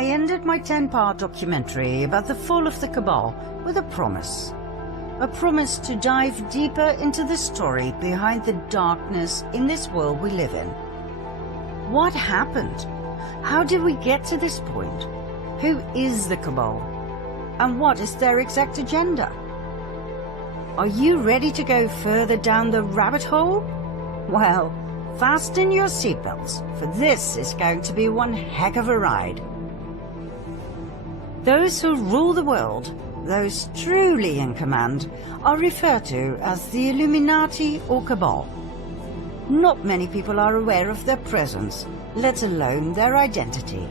I ended my 10-part documentary about the fall of the Cabal with a promise. A promise to dive deeper into the story behind the darkness in this world we live in. What happened? How did we get to this point? Who is the Cabal? And what is their exact agenda? Are you ready to go further down the rabbit hole? Well, fasten your seatbelts, for this is going to be one heck of a ride. Those who rule the world, those truly in command, are referred to as the Illuminati or Cabal. Not many people are aware of their presence, let alone their identity.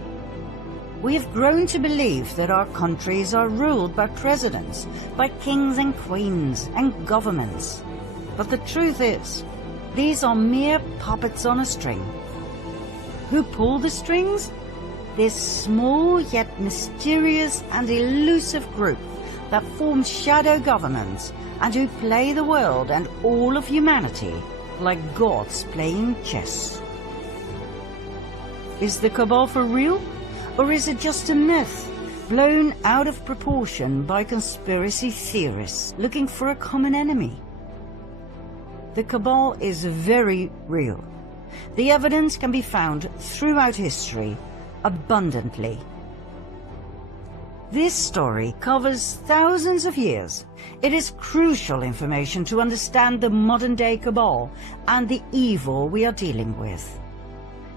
We have grown to believe that our countries are ruled by presidents, by kings and queens and governments. But the truth is, these are mere puppets on a string. Who pull the strings? This small yet mysterious and elusive group that forms shadow governments and who play the world and all of humanity like gods playing chess. Is the Cabal for real? Or is it just a myth, blown out of proportion by conspiracy theorists looking for a common enemy? The Cabal is very real. The evidence can be found throughout history, abundantly. This story covers thousands of years. It is crucial information to understand the modern-day Cabal and the evil we are dealing with.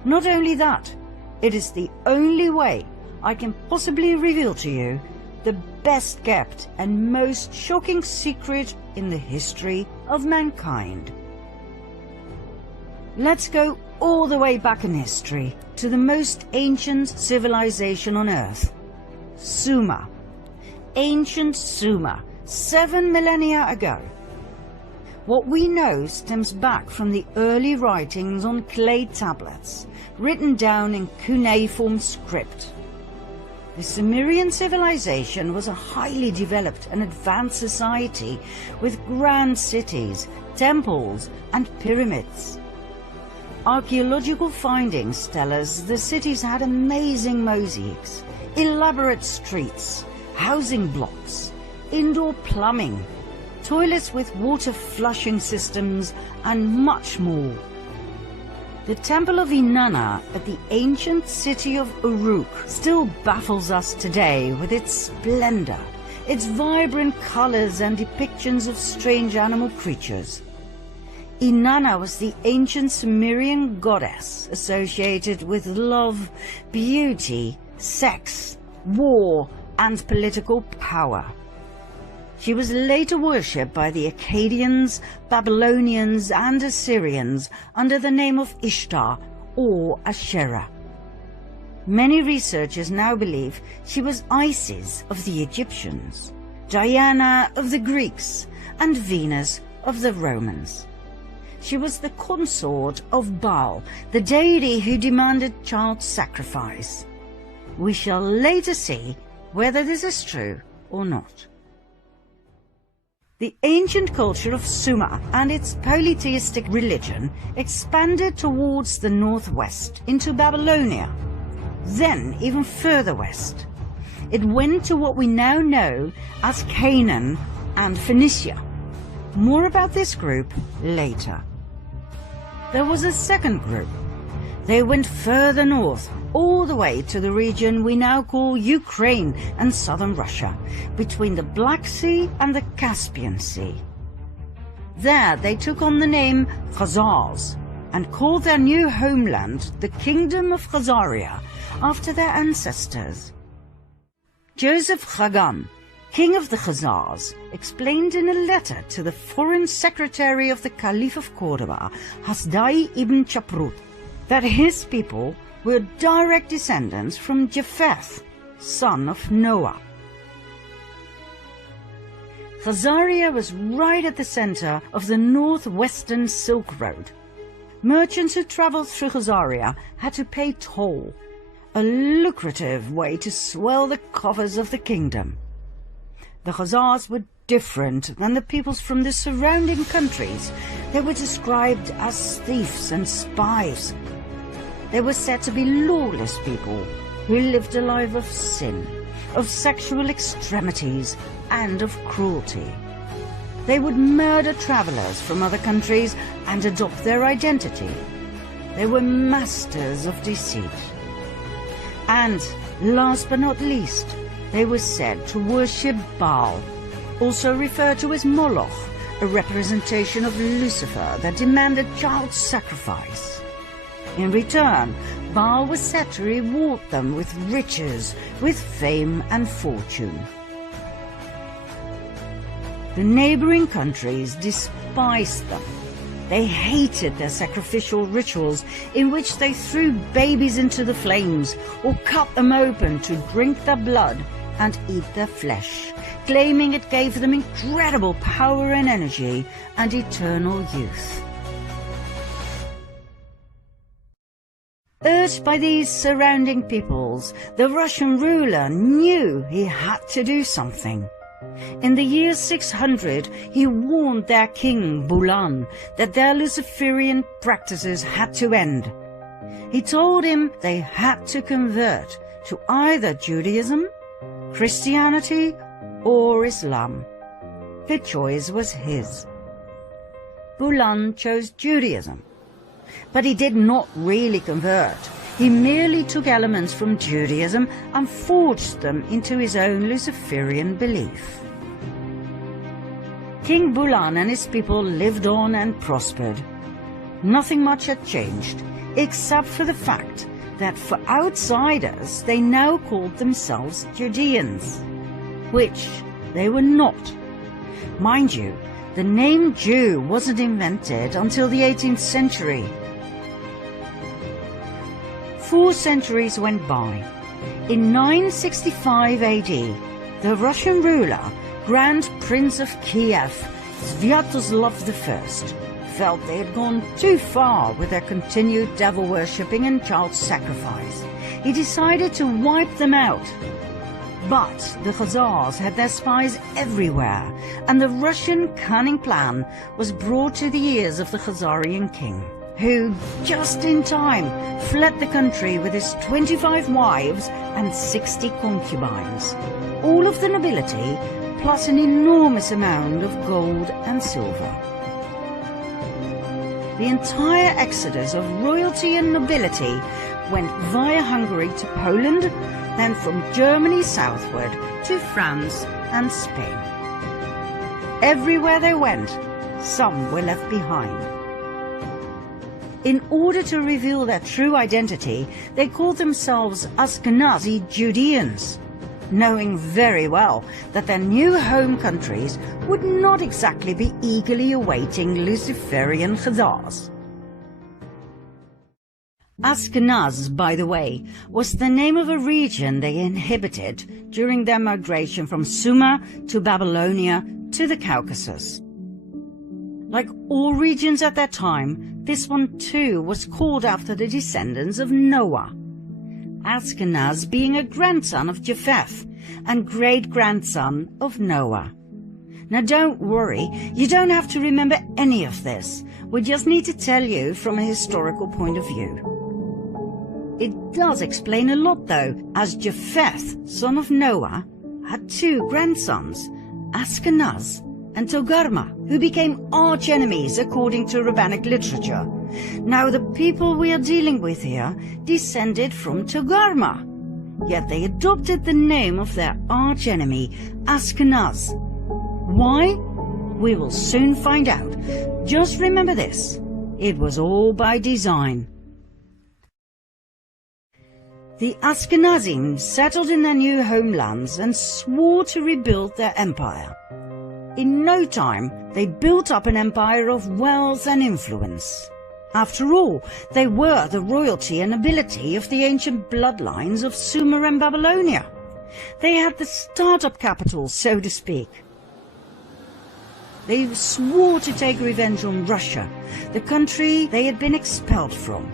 Not only that, it is the only way I can possibly reveal to you the best kept and most shocking secret in the history of mankind. Let's go all the way back in history to the most ancient civilization on Earth, Sumer. Ancient Sumer, 7 millennia ago. What we know stems back from the early writings on clay tablets, written down in cuneiform script. The Sumerian civilization was a highly developed and advanced society with grand cities, temples, and pyramids. Archaeological findings tell us the cities had amazing mosaics, elaborate streets, housing blocks, indoor plumbing, toilets with water flushing systems, and much more. The temple of Inanna at the ancient city of Uruk still baffles us today with its splendor, its vibrant colors and depictions of strange animal creatures. Inanna was the ancient Sumerian goddess associated with love, beauty, sex, war, and political power. She was later worshipped by the Akkadians, Babylonians, and Assyrians under the name of Ishtar or Asherah. Many researchers now believe she was Isis of the Egyptians, Diana of the Greeks, and Venus of the Romans. She was the consort of Baal, the deity who demanded child sacrifice. We shall later see whether this is true or not. The ancient culture of Sumer and its polytheistic religion expanded towards the northwest into Babylonia, then even further west. It went to what we now know as Canaan and Phoenicia. More about this group later. There was a second group. They went further north, all the way to the region we now call Ukraine and southern Russia, between the Black Sea and the Caspian Sea. There they took on the name Khazars and called their new homeland the Kingdom of Khazaria, after their ancestors. Joseph Chagam, king of the Khazars, explained in a letter to the foreign secretary of the Caliph of Cordoba, Hasdai ibn Chaprut, that his people were direct descendants from Japheth, son of Noah. Khazaria was right at the center of the northwestern Silk Road. Merchants who traveled through Khazaria had to pay toll, a lucrative way to swell the coffers of the kingdom. The Khazars were different than the peoples from the surrounding countries. They were described as thieves and spies. They were said to be lawless people, who lived a life of sin, of sexual extremities, and of cruelty. They would murder travelers from other countries and adopt their identity. They were masters of deceit. And, last but not least, they were said to worship Baal, also referred to as Moloch, a representation of Lucifer that demanded child sacrifice. In return, Baal was said to reward them with riches, with fame and fortune. The neighboring countries despised them. They hated their sacrificial rituals in which they threw babies into the flames or cut them open to drink their blood and eat their flesh, claiming it gave them incredible power and energy and eternal youth. Urged by these surrounding peoples, the Russian ruler knew he had to do something. In the year 600, he warned their king, Bulan, that their Luciferian practices had to end. He told him they had to convert to either Judaism, Christianity, or Islam. The choice was his. Bulan chose Judaism. But he did not really convert. He merely took elements from Judaism and forged them into his own Luciferian belief. King Bulan and his people lived on and prospered. Nothing much had changed, except for the fact that for outsiders they now called themselves Judeans, which they were not. Mind you, the name Jew wasn't invented until the 18th century. 4 centuries went by. In 965 AD, the Russian ruler, Grand Prince of Kiev, Sviatoslav I, felt they had gone too far with their continued devil-worshipping and child sacrifice. He decided to wipe them out. But the Khazars had their spies everywhere, and the Russian cunning plan was brought to the ears of the Khazarian king, who, just in time, fled the country with his 25 wives and 60 concubines, all of the nobility, plus an enormous amount of gold and silver. The entire exodus of royalty and nobility went via Hungary to Poland, then from Germany southward to France and Spain. Everywhere they went, some were left behind. In order to reveal their true identity, they called themselves Ashkenazi Judeans, knowing very well that their new home countries would not exactly be eagerly awaiting Luciferian Khazars. Ashkenaz, by the way, was the name of a region they inhabited during their migration from Sumer to Babylonia to the Caucasus. Like all regions at that time, this one too was called after the descendants of Noah, Ashkenaz being a grandson of Japheth and great-grandson of Noah. Now don't worry, you don't have to remember any of this. We just need to tell you from a historical point of view. It does explain a lot though, as Japheth, son of Noah, had 2 grandsons, Ashkenaz and Togarma, who became arch-enemies according to rabbinic literature. Now the people we are dealing with here descended from Togarma, yet they adopted the name of their arch-enemy, Ashkenaz. Why? We will soon find out. Just remember this, it was all by design. The Ashkenazim settled in their new homelands and swore to rebuild their empire. In no time, they built up an empire of wealth and influence. After all, they were the royalty and nobility of the ancient bloodlines of Sumer and Babylonia. They had the startup capital, so to speak. They swore to take revenge on Russia, the country they had been expelled from.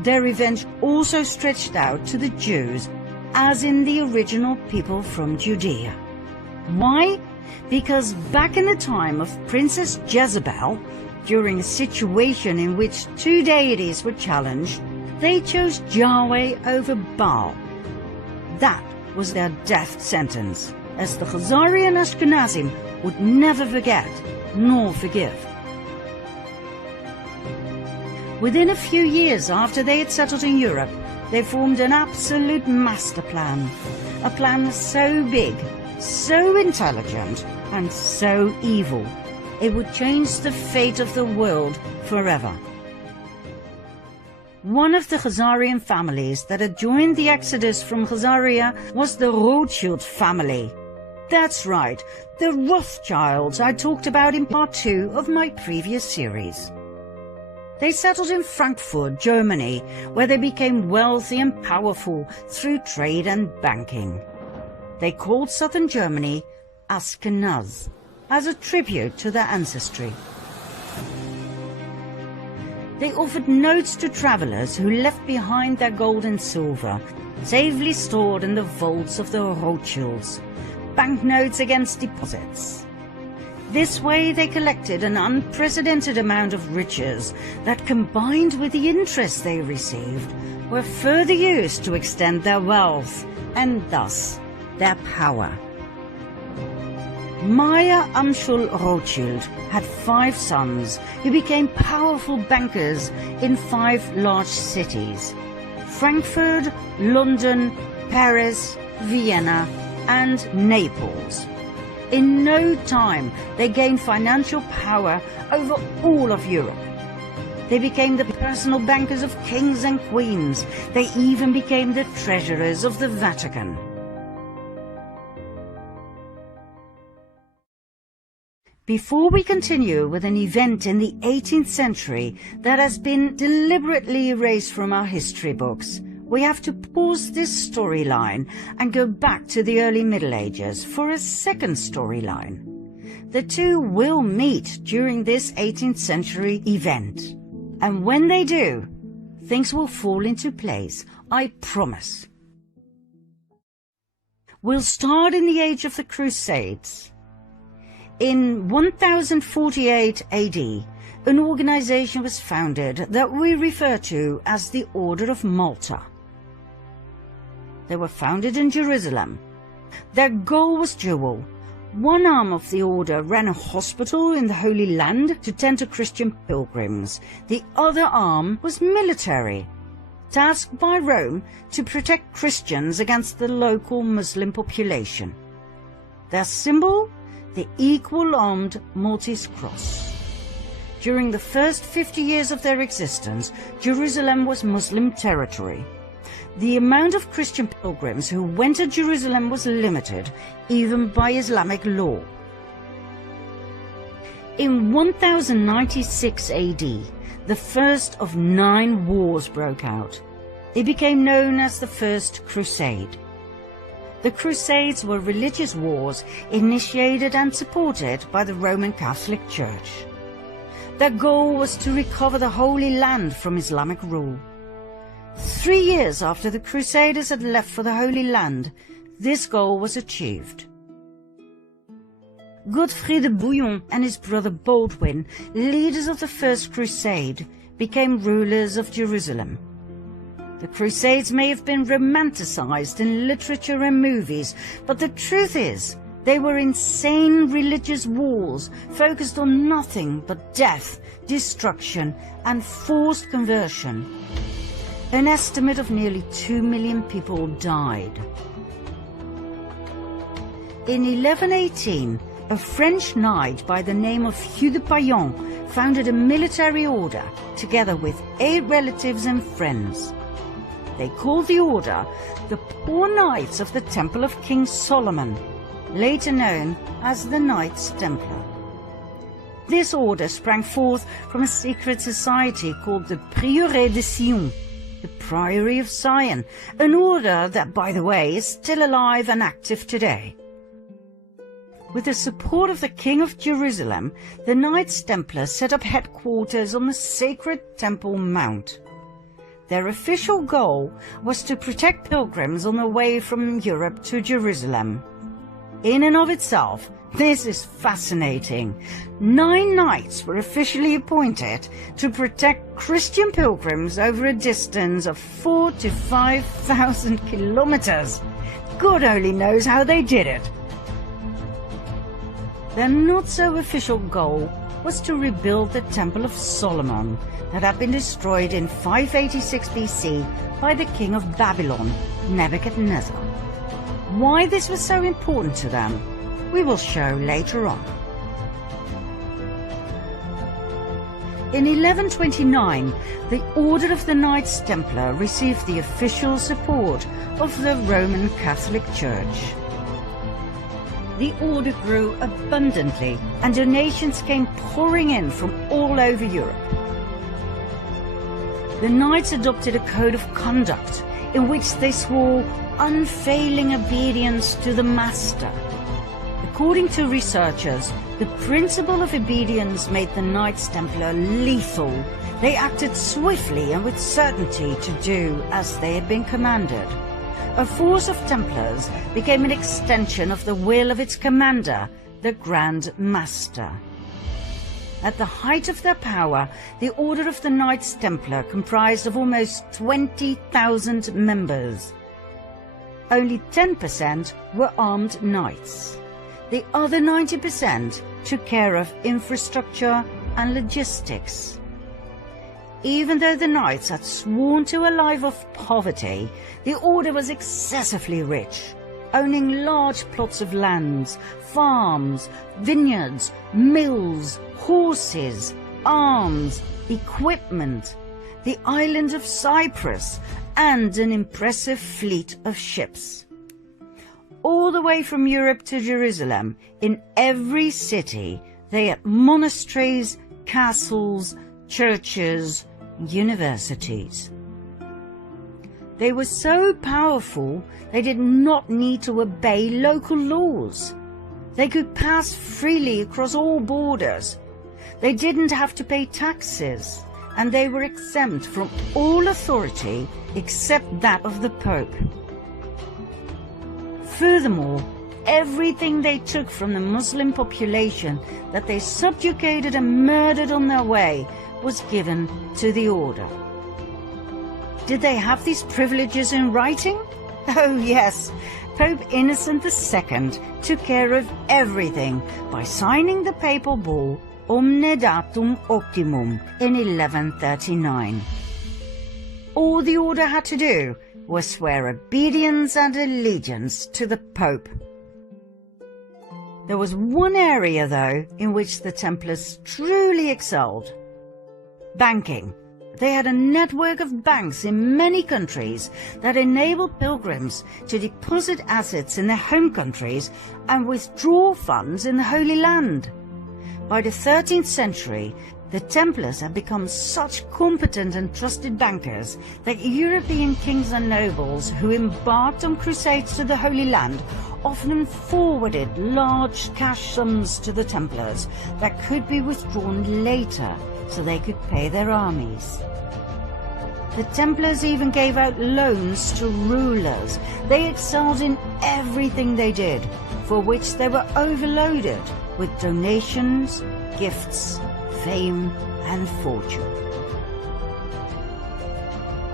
Their revenge also stretched out to the Jews, as in the original people from Judea. Why? Because back in the time of Princess Jezebel, during a situation in which 2 deities were challenged, they chose Yahweh over Baal. That was their death sentence, as the Khazari and Ashkenazim would never forget nor forgive. Within a few years after they had settled in Europe, they formed an absolute master plan. A plan so big, so intelligent, and so evil, it would change the fate of the world forever. One of the Khazarian families that had joined the exodus from Khazaria was the Rothschild family. That's right, the Rothschilds I talked about in part 2 of my previous series. They settled in Frankfurt, Germany, where they became wealthy and powerful through trade and banking. They called southern Germany Ashkenaz, as a tribute to their ancestry. They offered notes to travelers who left behind their gold and silver, safely stored in the vaults of the Rothschilds, banknotes against deposits. This way they collected an unprecedented amount of riches that, combined with the interest they received, were further used to extend their wealth and thus their power. Meyer Amschel Rothschild had 5 sons who became powerful bankers in 5 large cities: Frankfurt, London, Paris, Vienna, and Naples. In no time, they gained financial power over all of Europe. They became the personal bankers of kings and queens. They even became the treasurers of the Vatican. Before we continue with an event in the 18th century that has been deliberately erased from our history books, we have to pause this storyline and go back to the early Middle Ages for a second storyline. The two will meet during this 18th century event. And when they do, things will fall into place, I promise. We'll start in the age of the Crusades. In 1048 AD, an organization was founded that we refer to as the Order of Malta. They were founded in Jerusalem. Their goal was dual. One arm of the order ran a hospital in the Holy Land to tend to Christian pilgrims. The other arm was military, tasked by Rome to protect Christians against the local Muslim population. Their symbol? The equal-armed Maltese cross. During the first 50 years of their existence, Jerusalem was Muslim territory. The amount of Christian pilgrims who went to Jerusalem was limited, even by Islamic law. In 1096 AD, the first of 9 wars broke out. They became known as the First Crusade. The Crusades were religious wars initiated and supported by the Roman Catholic Church. Their goal was to recover the Holy Land from Islamic rule. 3 years after the Crusaders had left for the Holy Land, this goal was achieved. Godfrey de Bouillon and his brother Baldwin, leaders of the First Crusade, became rulers of Jerusalem. The Crusades may have been romanticized in literature and movies, but the truth is, they were insane religious wars focused on nothing but death, destruction, and forced conversion. An estimate of nearly 2 million people died. In 1118, a French knight by the name of Hugh de Payan founded a military order together with 8 relatives and friends. They called the order the Poor Knights of the Temple of King Solomon, later known as the Knights Templar. This order sprang forth from a secret society called the Prieuré de Sion, the Priory of Zion, an order that, by the way, is still alive and active today. With the support of the King of Jerusalem, the Knights Templar set up headquarters on the sacred Temple Mount. Their official goal was to protect pilgrims on their way from Europe to Jerusalem. In and of itself, this is fascinating. 9 knights were officially appointed to protect Christian pilgrims over a distance of 4,000 to 5,000 kilometers. God only knows how they did it. Their not-so-official goal was to rebuild the Temple of Solomon that had been destroyed in 586 BC by the king of Babylon, Nebuchadnezzar. Why this was so important to them, we will show later on. In 1129, the Order of the Knights Templar received the official support of the Roman Catholic Church. The order grew abundantly, and donations came pouring in from all over Europe. The Knights adopted a code of conduct in which they swore unfailing obedience to the Master. According to researchers, the principle of obedience made the Knights Templar lethal. They acted swiftly and with certainty to do as they had been commanded. A force of Templars became an extension of the will of its commander, the Grand Master. At the height of their power, the Order of the Knights Templar comprised of almost 20,000 members. Only 10% were armed knights. The other 90% took care of infrastructure and logistics. Even though the knights had sworn to a life of poverty, the order was excessively rich, owning large plots of lands, farms, vineyards, mills, horses, arms, equipment, the island of Cyprus, and an impressive fleet of ships. All the way from Europe to Jerusalem, in every city, they had monasteries, castles, churches, universities. They were so powerful they did not need to obey local laws. They could pass freely across all borders. They didn't have to pay taxes, and they were exempt from all authority except that of the Pope. Furthermore, everything they took from the Muslim population that they subjugated and murdered on their way was given to the order. Did they have these privileges in writing? Oh yes, Pope Innocent II took care of everything by signing the papal bull Omne Datum Optimum in 1139. All the order had to do was swear obedience and allegiance to the Pope. There was one area, though, in which the Templars truly excelled: banking. They had a network of banks in many countries that enabled pilgrims to deposit assets in their home countries and withdraw funds in the Holy Land. By the 13th century, the Templars had become such competent and trusted bankers that European kings and nobles who embarked on crusades to the Holy Land often forwarded large cash sums to the Templars that could be withdrawn later so they could pay their armies. The Templars even gave out loans to rulers. They excelled in everything they did, for which they were overloaded with donations, gifts, fame, and fortune.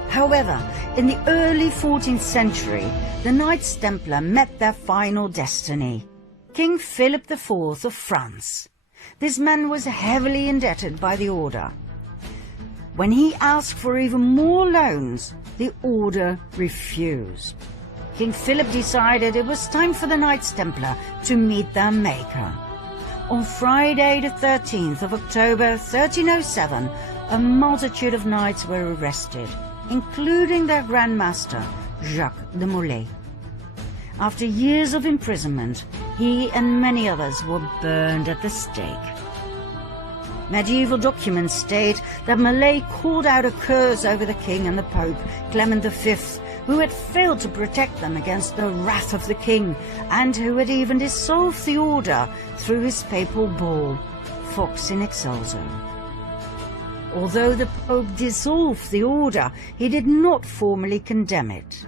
However, in the early 14th century, the Knights Templar met their final destiny: King Philip IV of France. This man was heavily indebted by the order. When he asked for even more loans, the order refused. King Philip decided it was time for the Knights Templar to meet their maker. On Friday the 13th of October 1307, a multitude of knights were arrested, including their Grand Master, Jacques de Molay. After years of imprisonment, he and many others were burned at the stake. Medieval documents state that Molay called out a curse over the king and the Pope, Clement V, who had failed to protect them against the wrath of the king, and who had even dissolved the order through his papal bull, Vox in Excelso. Although the Pope dissolved the order, he did not formally condemn it,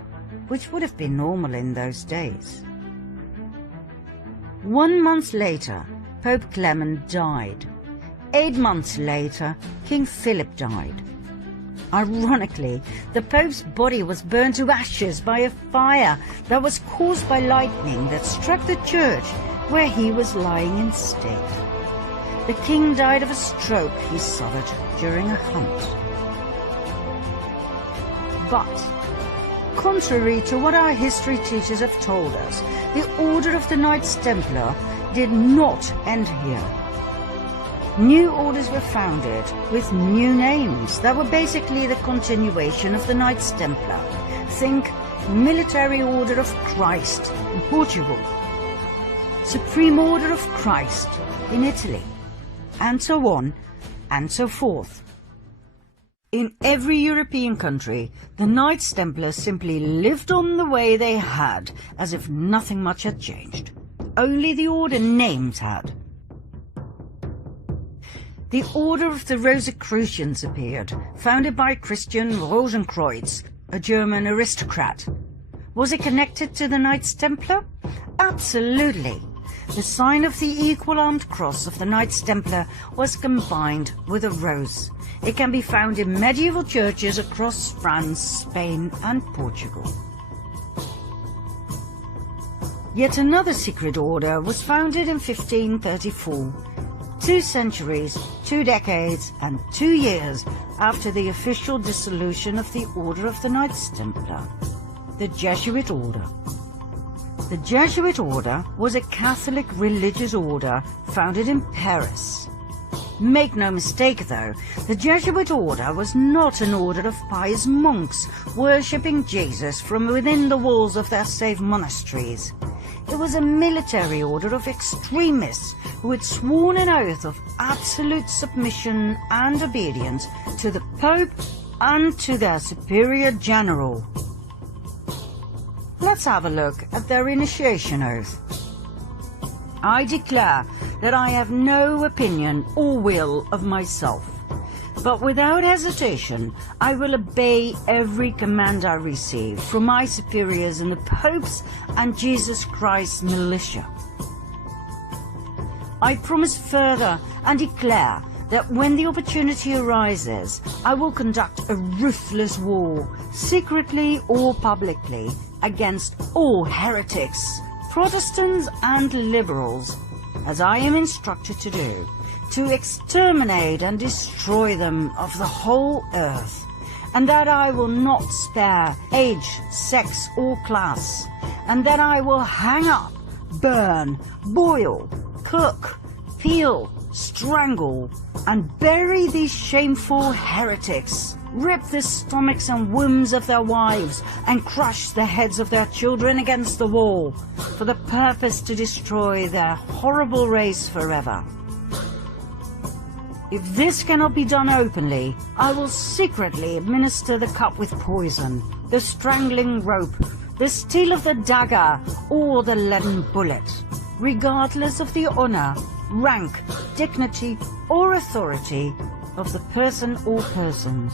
which would have been normal in those days. 1 month later, Pope Clement died. 8 months later, King Philip died. Ironically, the Pope's body was burned to ashes by a fire that was caused by lightning that struck the church where he was lying in state. The king died of a stroke he suffered during a hunt. But, contrary to what our history teachers have told us, the Order of the Knights Templar did not end here. New orders were founded with new names that were basically the continuation of the Knights Templar. Think Military Order of Christ in Portugal, Supreme Order of Christ in Italy, and so on and so forth. In every European country, the Knights Templar simply lived on the way they had, as if nothing much had changed. Only the order names had. The Order of the Rosicrucians appeared, founded by Christian Rosenkreuz, a German aristocrat. Was it connected to the Knights Templar? Absolutely. The sign of the equal-armed cross of the Knights Templar was combined with a rose. It can be found in medieval churches across France, Spain and Portugal. Yet another secret order was founded in 1534, 2 centuries, 2 decades and 2 years after the official dissolution of the Order of the Knights Templar, the Jesuit Order. The Jesuit Order was a Catholic religious order founded in Paris. Make no mistake though, the Jesuit Order was not an order of pious monks worshipping Jesus from within the walls of their safe monasteries. It was a military order of extremists who had sworn an oath of absolute submission and obedience to the Pope and to their superior general. Let's have a look at their initiation oath. I declare that I have no opinion or will of myself, but without hesitation I will obey every command I receive from my superiors in the Pope's and Jesus Christ's militia. I promise further and declare that when the opportunity arises, I will conduct a ruthless war, secretly or publicly, against all heretics, Protestants and liberals, as I am instructed to do, to exterminate and destroy them of the whole earth, and that I will not spare age, sex or class, and that I will hang up, burn, boil, cook, peel, strangle, and bury these shameful heretics, rip the stomachs and wombs of their wives, and crush the heads of their children against the wall, for the purpose to destroy their horrible race forever. If this cannot be done openly, I will secretly administer the cup with poison, the strangling rope, the steel of the dagger, or the leaden bullet, regardless of the honor, rank, dignity, or authority of the person or persons,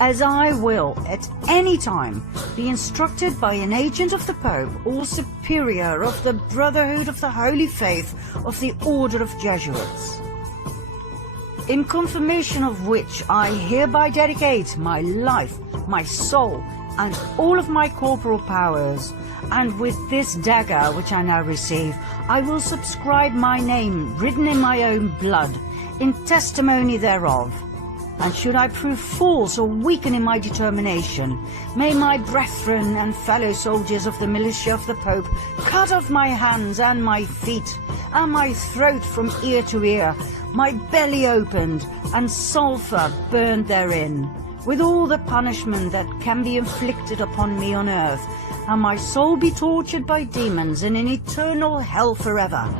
as I will at any time be instructed by an agent of the Pope or superior of the Brotherhood of the Holy Faith of the Order of Jesuits. In confirmation of which I hereby dedicate my life, my soul, and all of my corporal powers, and with this dagger which I now receive, I will subscribe my name written in my own blood, in testimony thereof. And should I prove false or weaken in my determination, may my brethren and fellow soldiers of the militia of the Pope cut off my hands and my feet, and my throat from ear to ear, my belly opened, and sulphur burned therein, with all the punishment that can be inflicted upon me on earth, and my soul be tortured by demons in an eternal hell forever.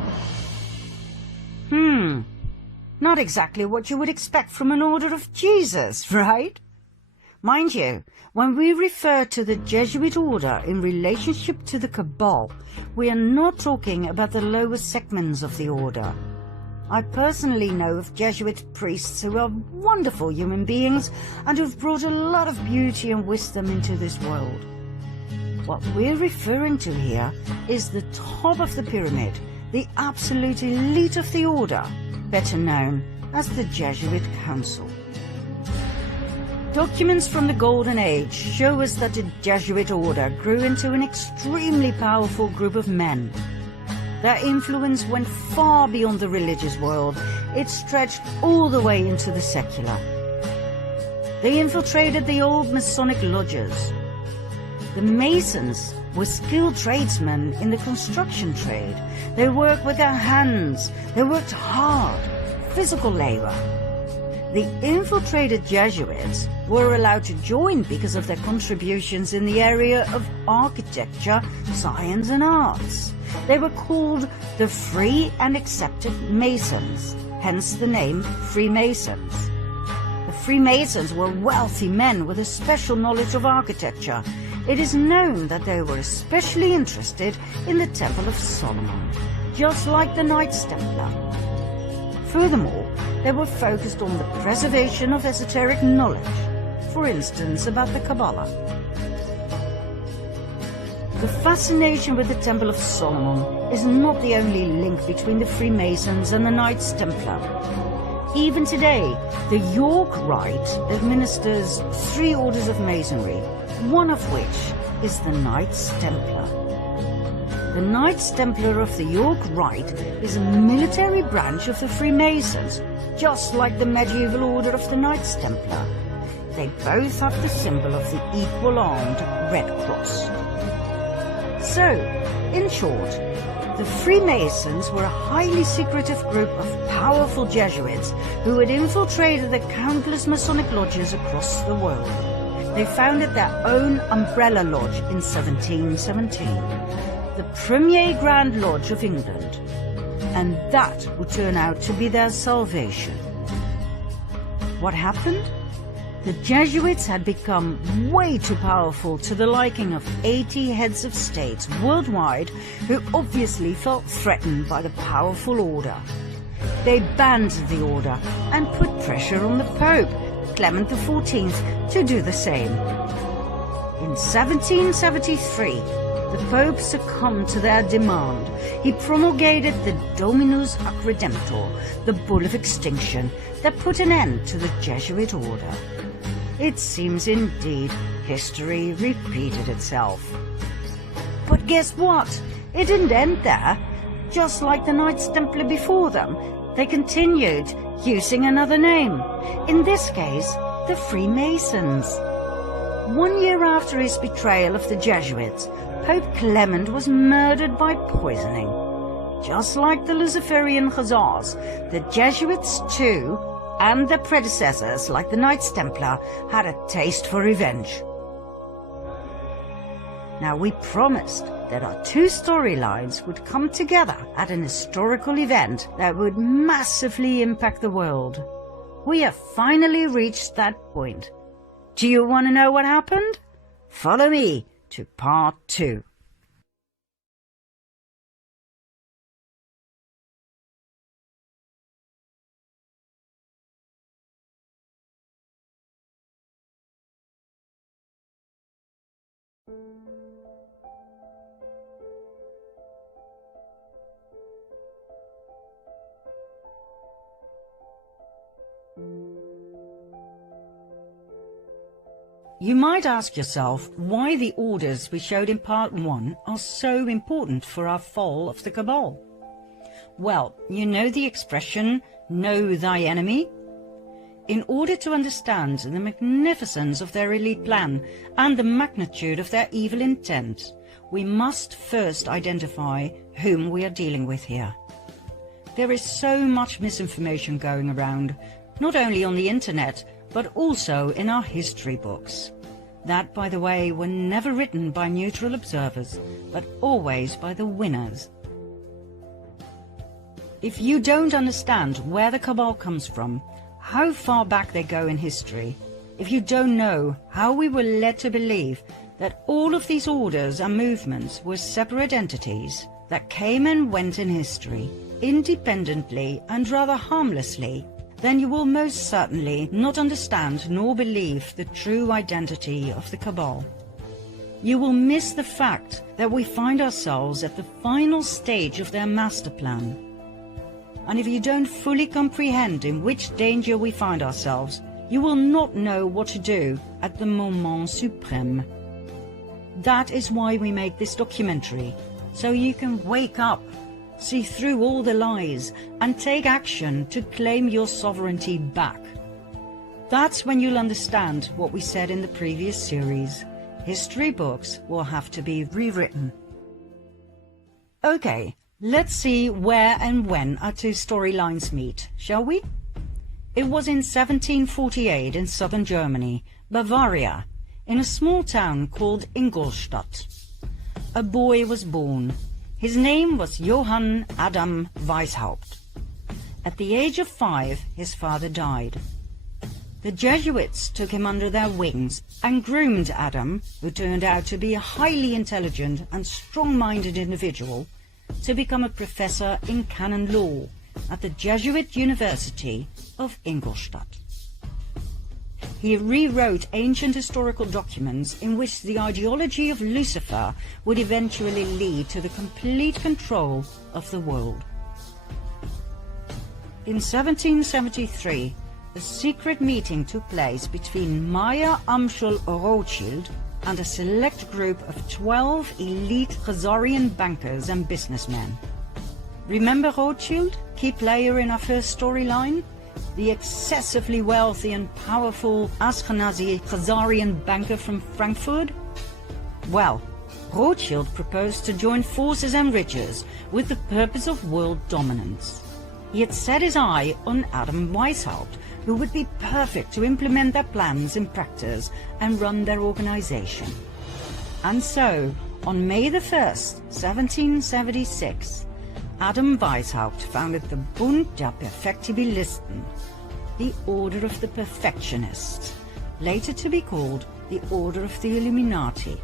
Not exactly what you would expect from an order of Jesus, right? Mind you, when we refer to the Jesuit order in relationship to the Cabal, we are not talking about the lower segments of the order. I personally know of Jesuit priests who are wonderful human beings and who've brought a lot of beauty and wisdom into this world. What we're referring to here is the top of the pyramid, the absolute elite of the order, better known as the Jesuit Council. Documents from the Golden Age show us that the Jesuit order grew into an extremely powerful group of men. Their influence went far beyond the religious world. It stretched all the way into the secular. They infiltrated the old Masonic lodges. The Masons were skilled tradesmen in the construction trade. They worked with their hands. They worked hard, physical labor. The infiltrated Jesuits were allowed to join because of their contributions in the area of architecture, science and arts. They were called the Free and Accepted Masons, hence the name Freemasons. The Freemasons were wealthy men with a special knowledge of architecture. It is known that they were especially interested in the Temple of Solomon, just like the Knights Templar. Furthermore, they were focused on the preservation of esoteric knowledge, for instance about the Kabala. The fascination with the Temple of Solomon is not the only link between the Freemasons and the Knights Templar. Even today, the York Rite administers 3 orders of Masonry, one of which is the Knights Templar. The Knights Templar of the York Rite is a military branch of the Freemasons, just like the medieval order of the Knights Templar. They both have the symbol of the equal-armed Red Cross. So, in short, the Freemasons were a highly secretive group of powerful Jesuits who had infiltrated the countless Masonic lodges across the world. They founded their own umbrella lodge in 1717, the Premier Grand Lodge of England, and that would turn out to be their salvation. What happened? The Jesuits had become way too powerful to the liking of 80 heads of states worldwide who obviously felt threatened by the powerful order. They banned the order and put pressure on the Pope, Clement XIV, to do the same. In 1773, the Pope succumbed to their demand. He promulgated the Dominus ac Redemptor, the Bull of Extinction, that put an end to the Jesuit order. It seems indeed history repeated itself. But guess what? It didn't end there. Just like the Knights Templar before them, they continued using another name. In this case, the Freemasons. 1 year after his betrayal of the Jesuits, Pope Clement was murdered by poisoning. Just like the Luciferian Khazars, the Jesuits too, and their predecessors like the Knights Templar, had a taste for revenge. Now we promised that our 2 storylines would come together at an historical event that would massively impact the world. We have finally reached that point. Do you want to know what happened? Follow me to part 2. You might ask yourself why the orders we showed in part 1 are so important for our fall of the Cabal. Well, you know the expression, know thy enemy? In order to understand the magnificence of their elite plan and the magnitude of their evil intent, we must first identify whom we are dealing with here. There is so much misinformation going around, not only on the internet, but also in our history books. That, by the way, were never written by neutral observers, but always by the winners. If you don't understand where the Cabal comes from, how far back they go in history, if you don't know how we were led to believe that all of these orders and movements were separate entities that came and went in history, independently and rather harmlessly, then you will most certainly not understand nor believe the true identity of the Cabal. You will miss the fact that we find ourselves at the final stage of their master plan. And if you don't fully comprehend in which danger we find ourselves, you will not know what to do at the moment suprême. That is why we make this documentary, so you can wake up, see through all the lies, and take action to claim your sovereignty back. That's when you'll understand what we said in the previous series. History books will have to be rewritten. Okay, let's see where and when our two storylines meet, shall we? It was in 1748 in southern Germany, Bavaria, in a small town called Ingolstadt. A boy was born. His name was Johann Adam Weishaupt. At the age of 5, his father died. The Jesuits took him under their wings and groomed Adam, who turned out to be a highly intelligent and strong-minded individual, to become a professor in canon law at the Jesuit University of Ingolstadt. He rewrote ancient historical documents in which the ideology of Lucifer would eventually lead to the complete control of the world. In 1773, a secret meeting took place between Meyer Amschel Rothschild and a select group of 12 elite Khazarian bankers and businessmen. Remember Rothschild, key player in our first storyline? The excessively wealthy and powerful Ashkenazi Khazarian banker from Frankfurt? Well, Rothschild proposed to join forces and riches with the purpose of world dominance. He had set his eye on Adam Weishaupt, who would be perfect to implement their plans in practice and run their organization. And so, on May the 1st, 1776, Adam Weishaupt founded the Bund der Perfektibilisten, the Order of the Perfectionists, later to be called the Order of the Illuminati.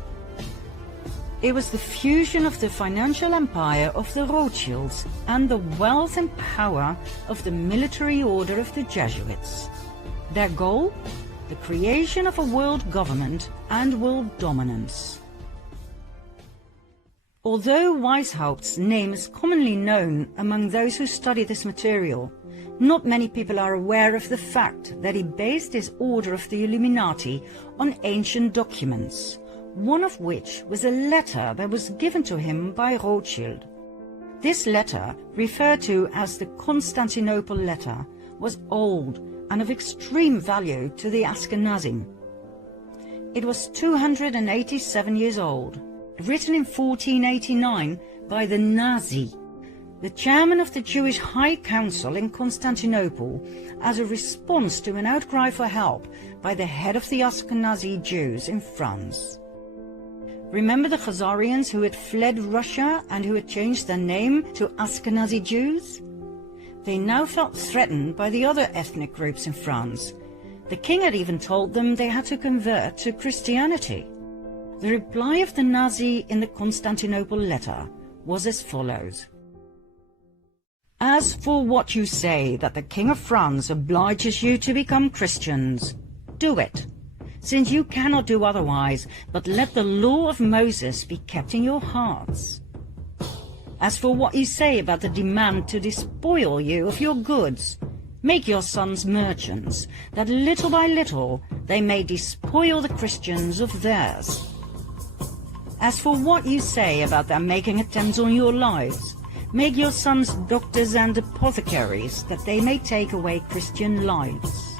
It was the fusion of the financial empire of the Rothschilds and the wealth and power of the military order of the Jesuits. Their goal? The creation of a world government and world dominance. Although Weishaupt's name is commonly known among those who study this material, not many people are aware of the fact that he based his Order of the Illuminati on ancient documents, one of which was a letter that was given to him by Rothschild. This letter, referred to as the Constantinople letter, was old and of extreme value to the Ashkenazim. It was 287 years old, written in 1489 by the Nazi, the chairman of the Jewish High Council in Constantinople, as a response to an outcry for help by the head of the Ashkenazi Jews in France. Remember the Khazarians who had fled Russia and who had changed their name to Ashkenazi Jews? They now felt threatened by the other ethnic groups in France. The king had even told them they had to convert to Christianity. The reply of the Nazi in the Constantinople letter was as follows. As for what you say that the King of France obliges you to become Christians, do it, since you cannot do otherwise, but let the law of Moses be kept in your hearts. As for what you say about the demand to despoil you of your goods, make your sons merchants, that little by little they may despoil the Christians of theirs. As for what you say about their making attempts on your lives, make your sons doctors and apothecaries, that they may take away Christian lives.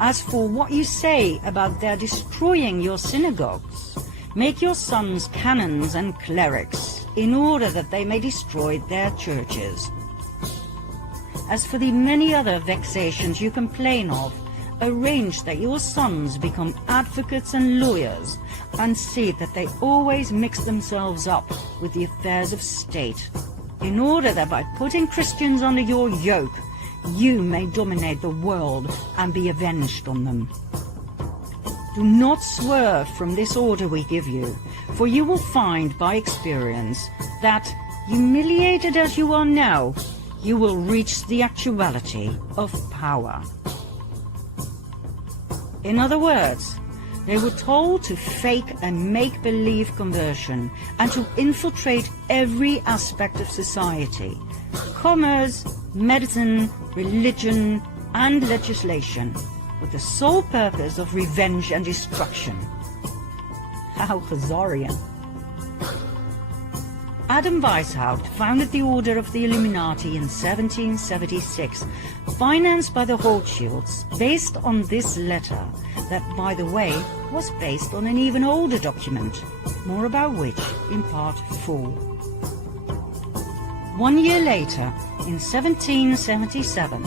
As for what you say about their destroying your synagogues, make your sons canons and clerics, in order that they may destroy their churches. As for the many other vexations you complain of, arrange that your sons become advocates and lawyers, and see that they always mix themselves up with the affairs of state, in order that by putting Christians under your yoke, you may dominate the world and be avenged on them. Do not swerve from this order we give you, for you will find by experience that, humiliated as you are now, you will reach the actuality of power. In other words, they were told to fake and make-believe conversion and to infiltrate every aspect of society, commerce, medicine, religion, and legislation, with the sole purpose of revenge and destruction. How Khazarian. Adam Weishaupt founded the Order of the Illuminati in 1776, financed by the Rothschilds, based on this letter that, by the way, was based on an even older document, more about which in part 4. 1 year later, in 1777,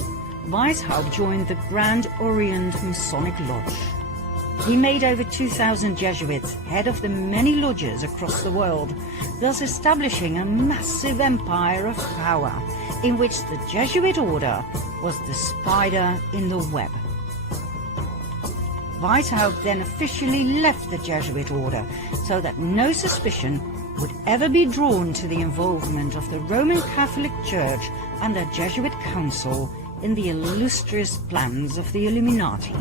Weishaupt joined the Grand Orient Masonic Lodge. He made over 2,000 Jesuits head of the many lodges across the world, thus establishing a massive empire of power in which the Jesuit order was the spider in the web. Weishaupt then officially left the Jesuit order so that no suspicion would ever be drawn to the involvement of the Roman Catholic Church and the Jesuit Council in the illustrious plans of the Illuminati.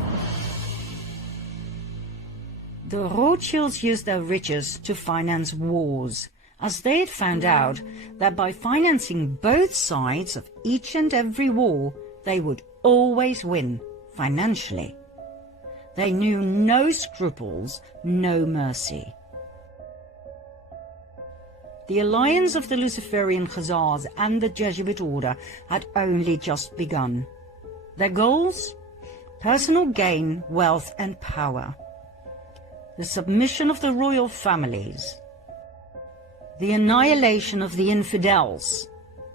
The Rothschilds used their riches to finance wars, as they had found out that by financing both sides of each and every war, they would always win financially. They knew no scruples, no mercy. The alliance of the Luciferian Khazars and the Jesuit order had only just begun. Their goals? Personal gain, wealth and power. The submission of the royal families. The annihilation of the infidels.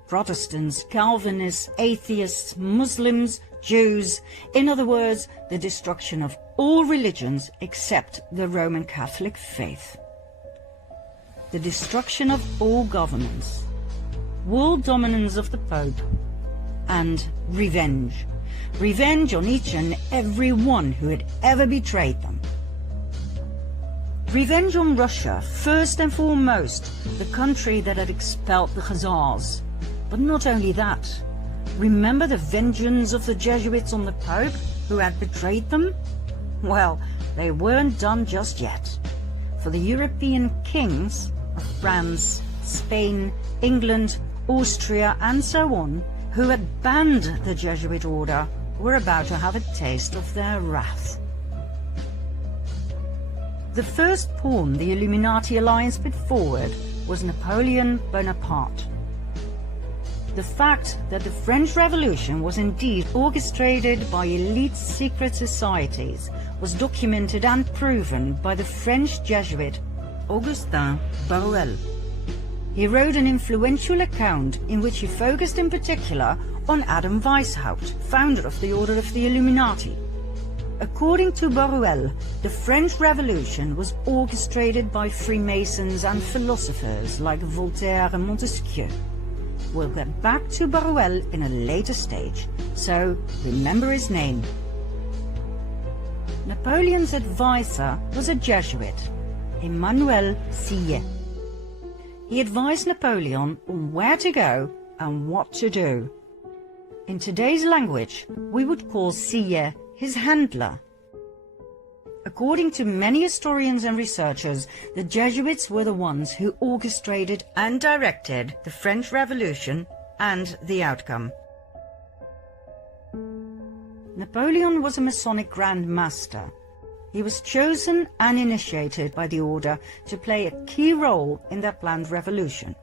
Protestants, Calvinists, atheists, Muslims, Jews, in other words, the destruction of all religions except the Roman Catholic faith. The destruction of all governments, world dominance of the Pope, and revenge. Revenge on each and every one who had ever betrayed them. Revenge on Russia, first and foremost, the country that had expelled the Khazars. But not only that. Remember the vengeance of the Jesuits on the Pope, who had betrayed them? Well, they weren't done just yet. For the European kings of France, Spain, England, Austria, and so on, who had banned the Jesuit order, were about to have a taste of their wrath. The first pawn the Illuminati alliance put forward was Napoleon Bonaparte. The fact that the French Revolution was indeed orchestrated by elite secret societies was documented and proven by the French Jesuit Augustin Barruel. He wrote an influential account in which he focused in particular on Adam Weishaupt, founder of the Order of the Illuminati. According to Barruel, the French Revolution was orchestrated by Freemasons and philosophers like Voltaire and Montesquieu. We'll get back to Barruel in a later stage, so remember his name. Napoleon's advisor was a Jesuit, Emmanuel Sillet. He advised Napoleon on where to go and what to do. In today's language, we would call Sillet his handler. According to many historians and researchers, the Jesuits were the ones who orchestrated and directed the French Revolution and the outcome. Napoleon was a Masonic Grand Master. He was chosen and initiated by the order to play a key role in their planned revolution.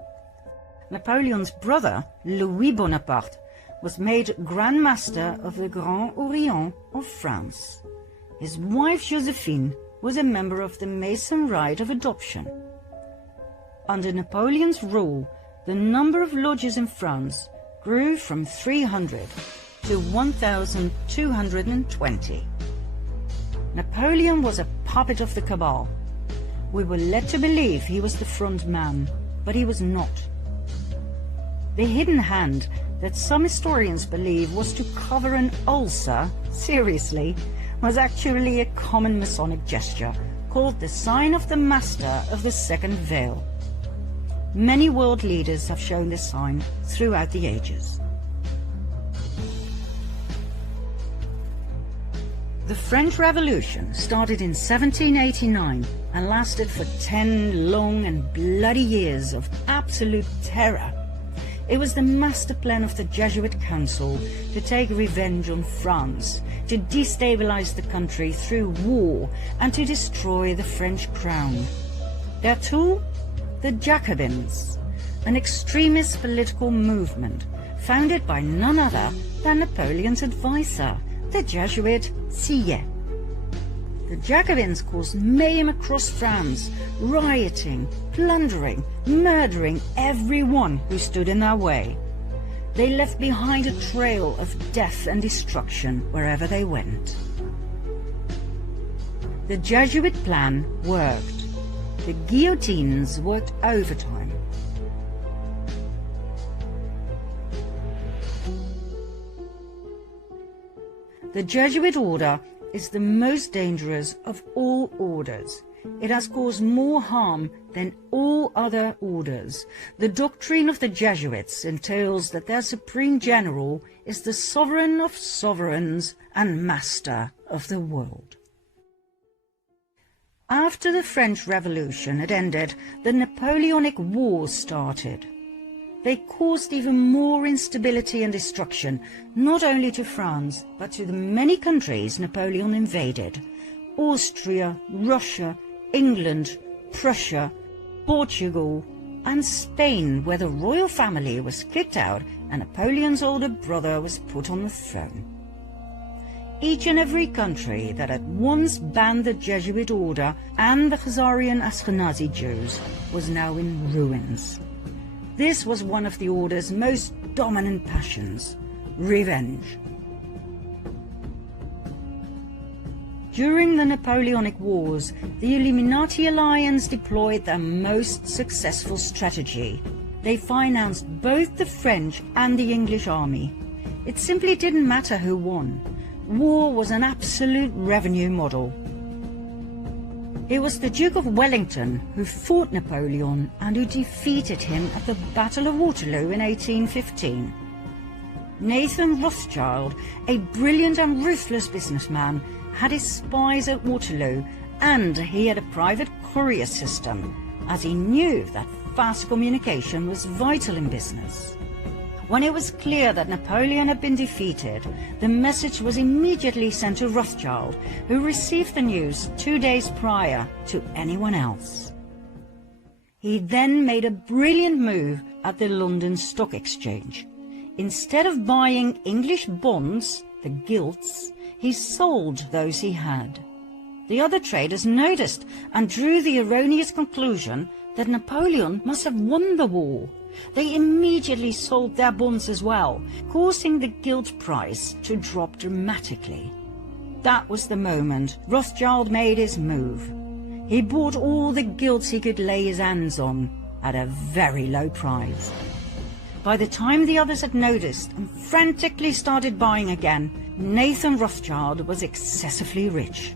Napoleon's brother, Louis Bonaparte, was made Grand Master of the Grand Orient of France. His wife Josephine was a member of the Mason Rite of Adoption. Under Napoleon's rule, the number of lodges in France grew from 300 to 1,220. Napoleon was a puppet of the cabal. We were led to believe he was the front man, but he was not. The hidden hand that some historians believe was to cover an ulcer, seriously, was actually a common Masonic gesture called the sign of the Master of the Second Veil. Many world leaders have shown this sign throughout the ages. The French Revolution started in 1789 and lasted for 10 long and bloody years of absolute terror. It was the master plan of the Jesuit Council to take revenge on France, to destabilize the country through war, and to destroy the French crown. Their tool? The Jacobins, an extremist political movement founded by none other than Napoleon's advisor, the Jesuit Sieyès. The Jacobins caused mayhem across France, rioting, plundering, murdering everyone who stood in their way. They left behind a trail of death and destruction wherever they went. The Jesuit plan worked. The guillotines worked overtime. The Jesuit order is the most dangerous of all orders. It has caused more harm than all other orders. The doctrine of the Jesuits entails that their supreme general is the sovereign of sovereigns and master of the world. After the French Revolution had ended, the Napoleonic Wars started. They caused even more instability and destruction, not only to France, but to the many countries Napoleon invaded: Austria, Russia, England, Prussia, Portugal, and Spain, where the royal family was kicked out and Napoleon's older brother was put on the throne. Each and every country that had once banned the Jesuit order and the Khazarian Ashkenazi Jews was now in ruins. This was one of the order's most dominant passions: revenge. During the Napoleonic Wars, the Illuminati alliance deployed their most successful strategy. They financed both the French and the English army. It simply didn't matter who won. War was an absolute revenue model. It was the Duke of Wellington who fought Napoleon and who defeated him at the Battle of Waterloo in 1815. Nathan Rothschild, a brilliant and ruthless businessman, had his spies at Waterloo, and he had a private courier system, as he knew that fast communication was vital in business. When it was clear that Napoleon had been defeated, the message was immediately sent to Rothschild, who received the news 2 days prior to anyone else. He then made a brilliant move at the London Stock Exchange. Instead of buying English bonds, the gilts, he sold those he had. The other traders noticed and drew the erroneous conclusion that Napoleon must have won the war. They immediately sold their bonds as well, causing the gilt price to drop dramatically. That was the moment Rothschild made his move. He bought all the gilts he could lay his hands on at a very low price. By the time the others had noticed and frantically started buying again, Nathan Rothschild was excessively rich.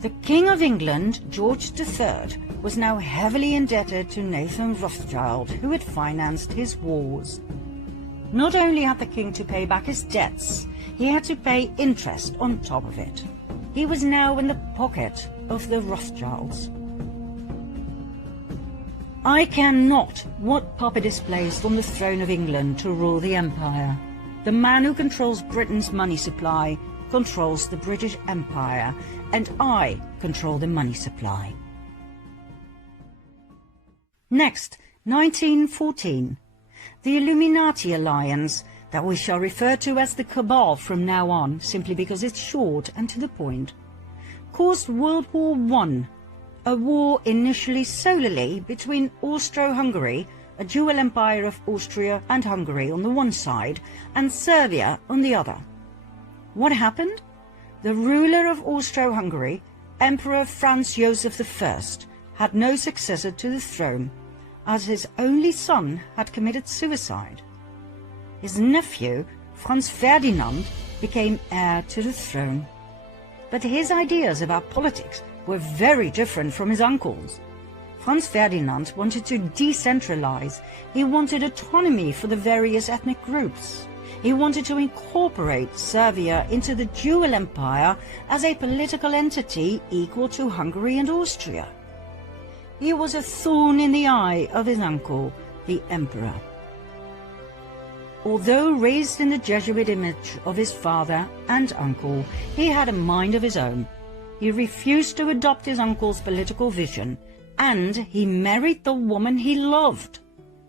The King of England, George III, was now heavily indebted to Nathan Rothschild, who had financed his wars. Not only had the king to pay back his debts, he had to pay interest on top of it. He was now in the pocket of the Rothschilds. I care not what puppet is placed on the throne of England to rule the empire. The man who controls Britain's money supply controls the British Empire, and I control the money supply. Next, 1914. The Illuminati alliance, that we shall refer to as the Cabal from now on, simply because it's short and to the point, caused World War I, a war initially solely between Austro-Hungary, a dual empire of Austria and Hungary on the one side, and Serbia on the other. What happened? The ruler of Austro-Hungary, Emperor Franz Joseph I, had no successor to the throne, as his only son had committed suicide. His nephew, Franz Ferdinand, became heir to the throne. But his ideas about politics were very different from his uncle's. Franz Ferdinand wanted to decentralize. He wanted autonomy for the various ethnic groups. He wanted to incorporate Serbia into the dual empire as a political entity equal to Hungary and Austria. He was a thorn in the eye of his uncle, the emperor. Although raised in the Jesuit image of his father and uncle, he had a mind of his own. He refused to adopt his uncle's political vision, and he married the woman he loved,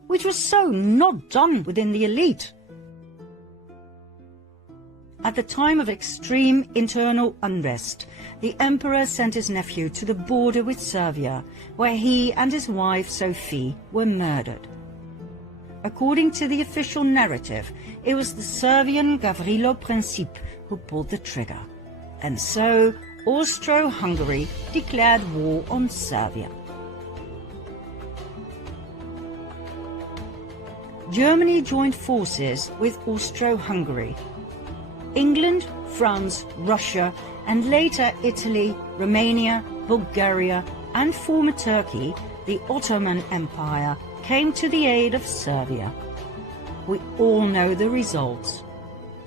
which was so not done within the elite. At the time of extreme internal unrest, the emperor sent his nephew to the border with Serbia, where he and his wife Sophie were murdered. According to the official narrative, it was the Serbian Gavrilo Princip who pulled the trigger, and so Austro-Hungary declared war on Serbia. Germany joined forces with Austro-Hungary. England, France, Russia, and later Italy, Romania, Bulgaria, and former Turkey, the Ottoman Empire, came to the aid of Serbia. We all know the results.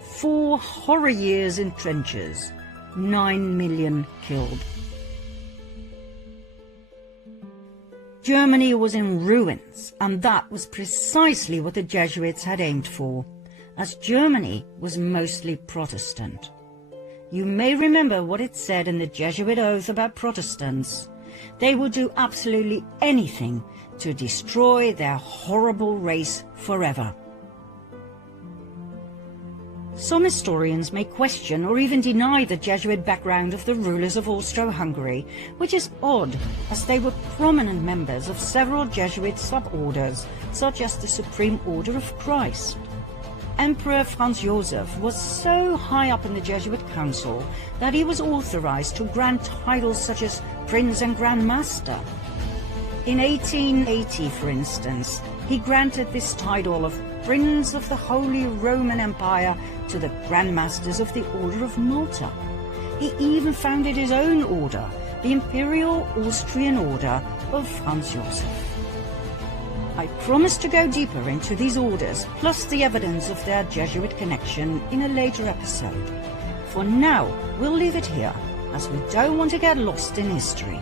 4 horror years in trenches, 9 million killed. Germany was in ruins, and that was precisely what the Jesuits had aimed for, as Germany was mostly Protestant. You may remember what it said in the Jesuit oath about Protestants. They would do absolutely anything to destroy their horrible race forever. Some historians may question or even deny the Jesuit background of the rulers of Austro-Hungary, which is odd, as they were prominent members of several Jesuit suborders, such as the Supreme Order of Christ. Emperor Franz Joseph was so high up in the Jesuit council that he was authorized to grant titles such as Prince and Grand Master. In 1880, for instance, he granted this title of Prince of the Holy Roman Empire to the Grand Masters of the Order of Malta. He even founded his own order, the Imperial Austrian Order of Franz Joseph. I promise to go deeper into these orders, plus the evidence of their Jesuit connection, in a later episode. For now, we'll leave it here, as we don't want to get lost in history.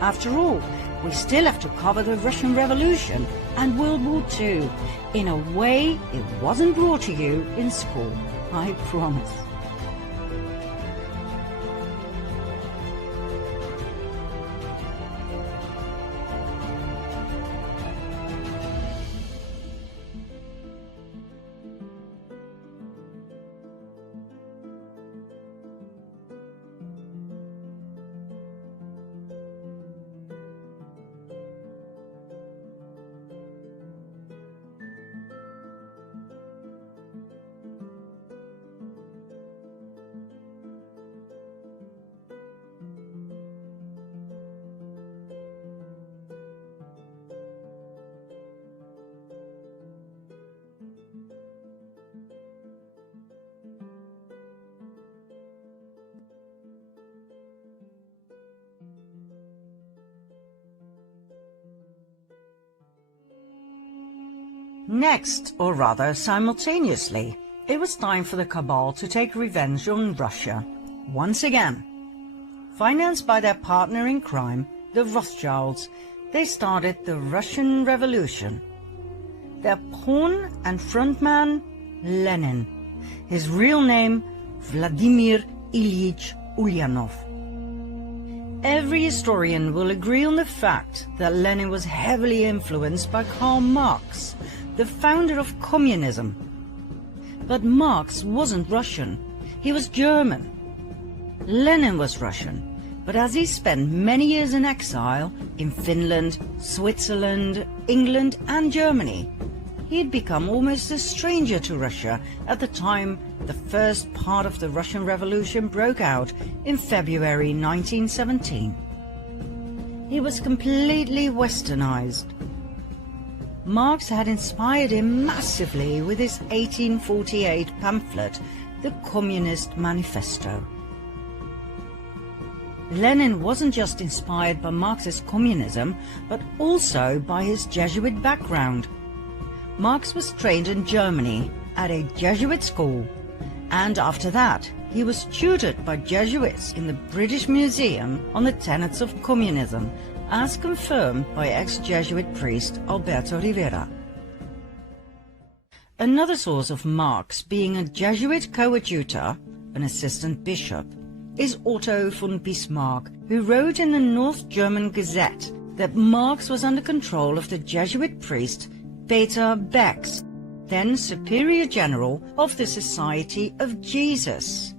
After all, we still have to cover the Russian Revolution and World War II, in a way it wasn't brought to you in school, I promise. Next, or rather simultaneously, it was time for the Cabal to take revenge on Russia, once again. Financed by their partner in crime, the Rothschilds, they started the Russian Revolution. Their pawn and frontman, Lenin. His real name, Vladimir Ilyich Ulyanov. Every historian will agree on the fact that Lenin was heavily influenced by Karl Marx, the founder of communism. But Marx wasn't Russian, he was German. Lenin was Russian, but as he spent many years in exile in Finland, Switzerland, England and Germany, he had become almost a stranger to Russia at the time the first part of the Russian Revolution broke out in February 1917. He was completely westernized. Marx had inspired him massively with his 1848 pamphlet, the Communist Manifesto. Lenin wasn't just inspired by Marxist communism, but also by his Jesuit background. Marx was trained in Germany at a Jesuit school, and after that he was tutored by Jesuits in the British Museum on the tenets of communism, as confirmed by ex-Jesuit priest Alberto Rivera. Another source of Marx being a Jesuit coadjutor, an assistant bishop, is Otto von Bismarck, who wrote in the North German Gazette that Marx was under control of the Jesuit priest Peter Becks, then Superior General of the Society of Jesus.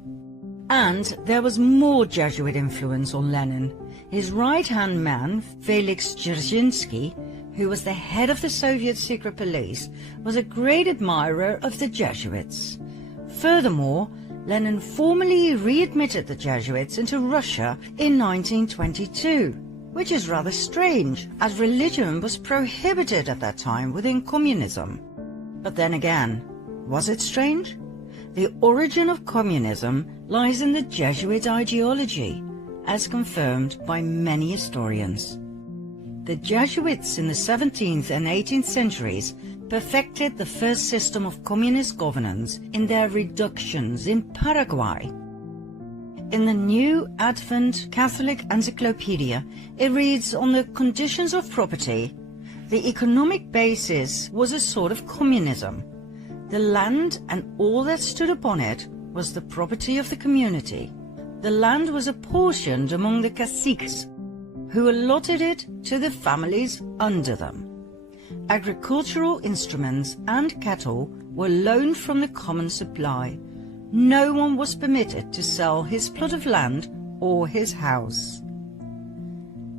And there was more Jesuit influence on Lenin. His right-hand man, Felix Dzerzhinsky, who was the head of the Soviet secret police, was a great admirer of the Jesuits. Furthermore, Lenin formally readmitted the Jesuits into Russia in 1922, which is rather strange, as religion was prohibited at that time within communism. But then again, was it strange? The origin of communism lies in the Jesuit ideology, as confirmed by many historians. The Jesuits in the 17th and 18th centuries perfected the first system of communist governance in their reductions in Paraguay. In the New Advent Catholic Encyclopedia, it reads, on the conditions of property, the economic basis was a sort of communism. The land and all that stood upon it was the property of the community. The land was apportioned among the caciques, who allotted it to the families under them. Agricultural instruments and cattle were loaned from the common supply. No one was permitted to sell his plot of land or his house.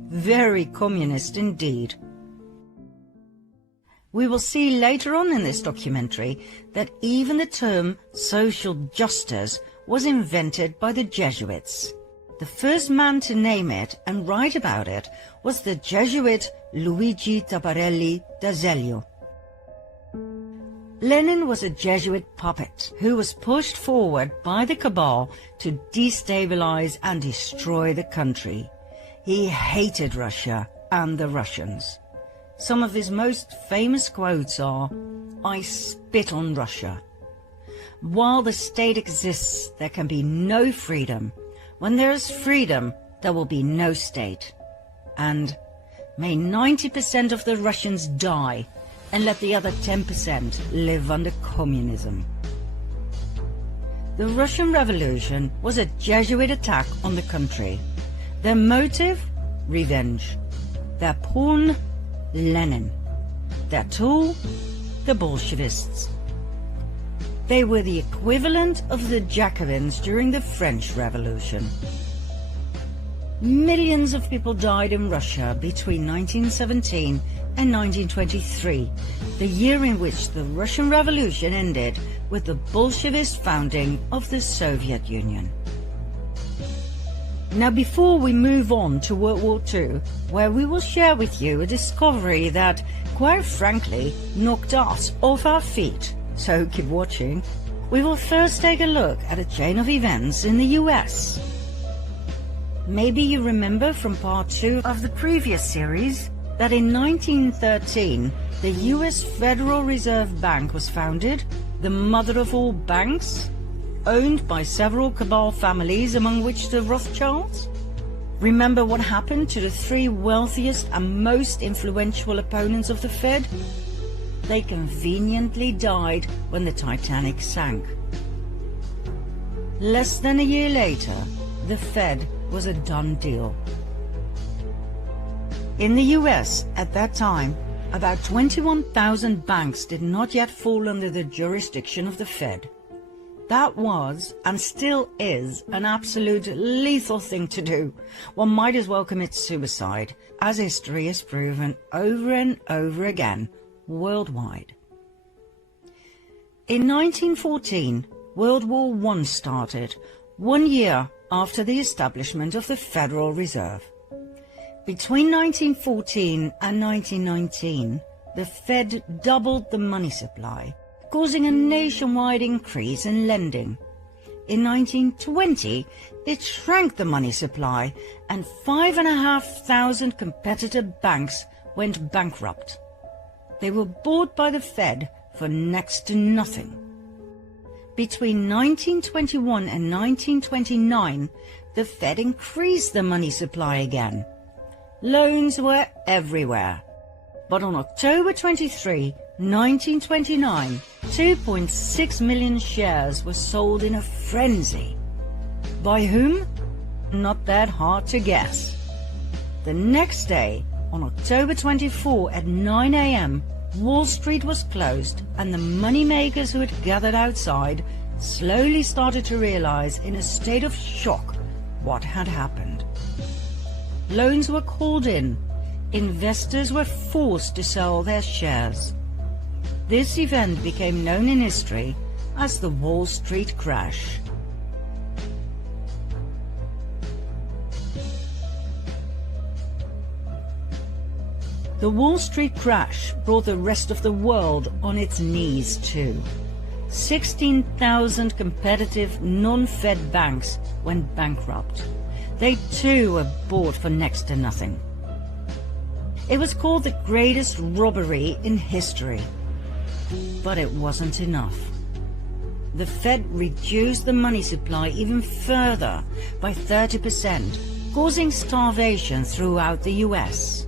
Very communist indeed. We will see later on in this documentary that even the term social justice was invented by the Jesuits. The first man to name it and write about it was the Jesuit Luigi Tabarelli d'Azeglio. Lenin was a Jesuit puppet who was pushed forward by the cabal to destabilize and destroy the country. He hated Russia and the Russians. Some of his most famous quotes are, "I spit on Russia. While the state exists, there can be no freedom. When there is freedom, there will be no state." And, "May 90% of the Russians die, and let the other 10% live under communism." The Russian Revolution was a Jesuit attack on the country. Their motive? Revenge. Their pawn? Lenin. Their tool? The Bolshevists. They were the equivalent of the Jacobins during the French Revolution. Millions of people died in Russia between 1917 and 1923, the year in which the Russian Revolution ended with the Bolshevist founding of the Soviet Union. Now, before we move on to World War II, where we will share with you a discovery that, quite frankly, knocked us off our feet, so keep watching, we will first take a look at a chain of events in the US. Maybe you remember from part 2 of the previous series that in 1913, the US Federal Reserve Bank was founded, the mother of all banks, owned by several cabal families, among which the Rothschilds. Remember what happened to the 3 wealthiest and most influential opponents of the Fed? They conveniently died when the Titanic sank. Less than a year later, the Fed was a done deal. In the US at that time, about 21,000 banks did not yet fall under the jurisdiction of the Fed. That was, and still is, an absolute lethal thing to do. One might as well commit suicide, as history has proven over and over again, worldwide. In 1914, World War I started, 1 year after the establishment of the Federal Reserve. Between 1914 and 1919, the Fed doubled the money supply, causing a nationwide increase in lending. In 1920, it shrank the money supply, and 5,500 competitor banks went bankrupt. They were bought by the Fed for next to nothing. Between 1921 and 1929, the Fed increased the money supply again. Loans were everywhere. But on October 23, 1929, 2.6 million shares were sold in a frenzy. By whom? Not that hard to guess. The next day, on October 24 at 9 a.m., Wall Street was closed, and the moneymakers who had gathered outside slowly started to realize in a state of shock what had happened. Loans were called in. Investors were forced to sell their shares. This event became known in history as the Wall Street crash. The Wall Street crash brought the rest of the world on its knees too. 16,000 competitive non-Fed banks went bankrupt. They too were bought for next to nothing. It was called the greatest robbery in history. But it wasn't enough. The Fed reduced the money supply even further by 30%, causing starvation throughout the US.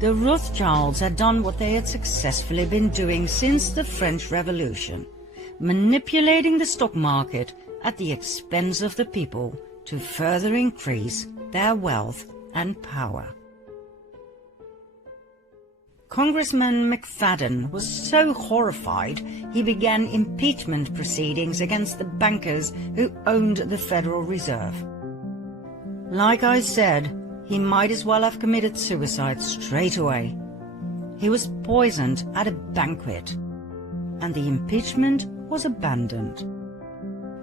The Rothschilds had done what they had successfully been doing since the French Revolution, manipulating the stock market at the expense of the people to further increase their wealth and power. Congressman McFadden was so horrified he began impeachment proceedings against the bankers who owned the Federal Reserve. Like I said, he might as well have committed suicide straight away. He was poisoned at a banquet, and the impeachment was abandoned.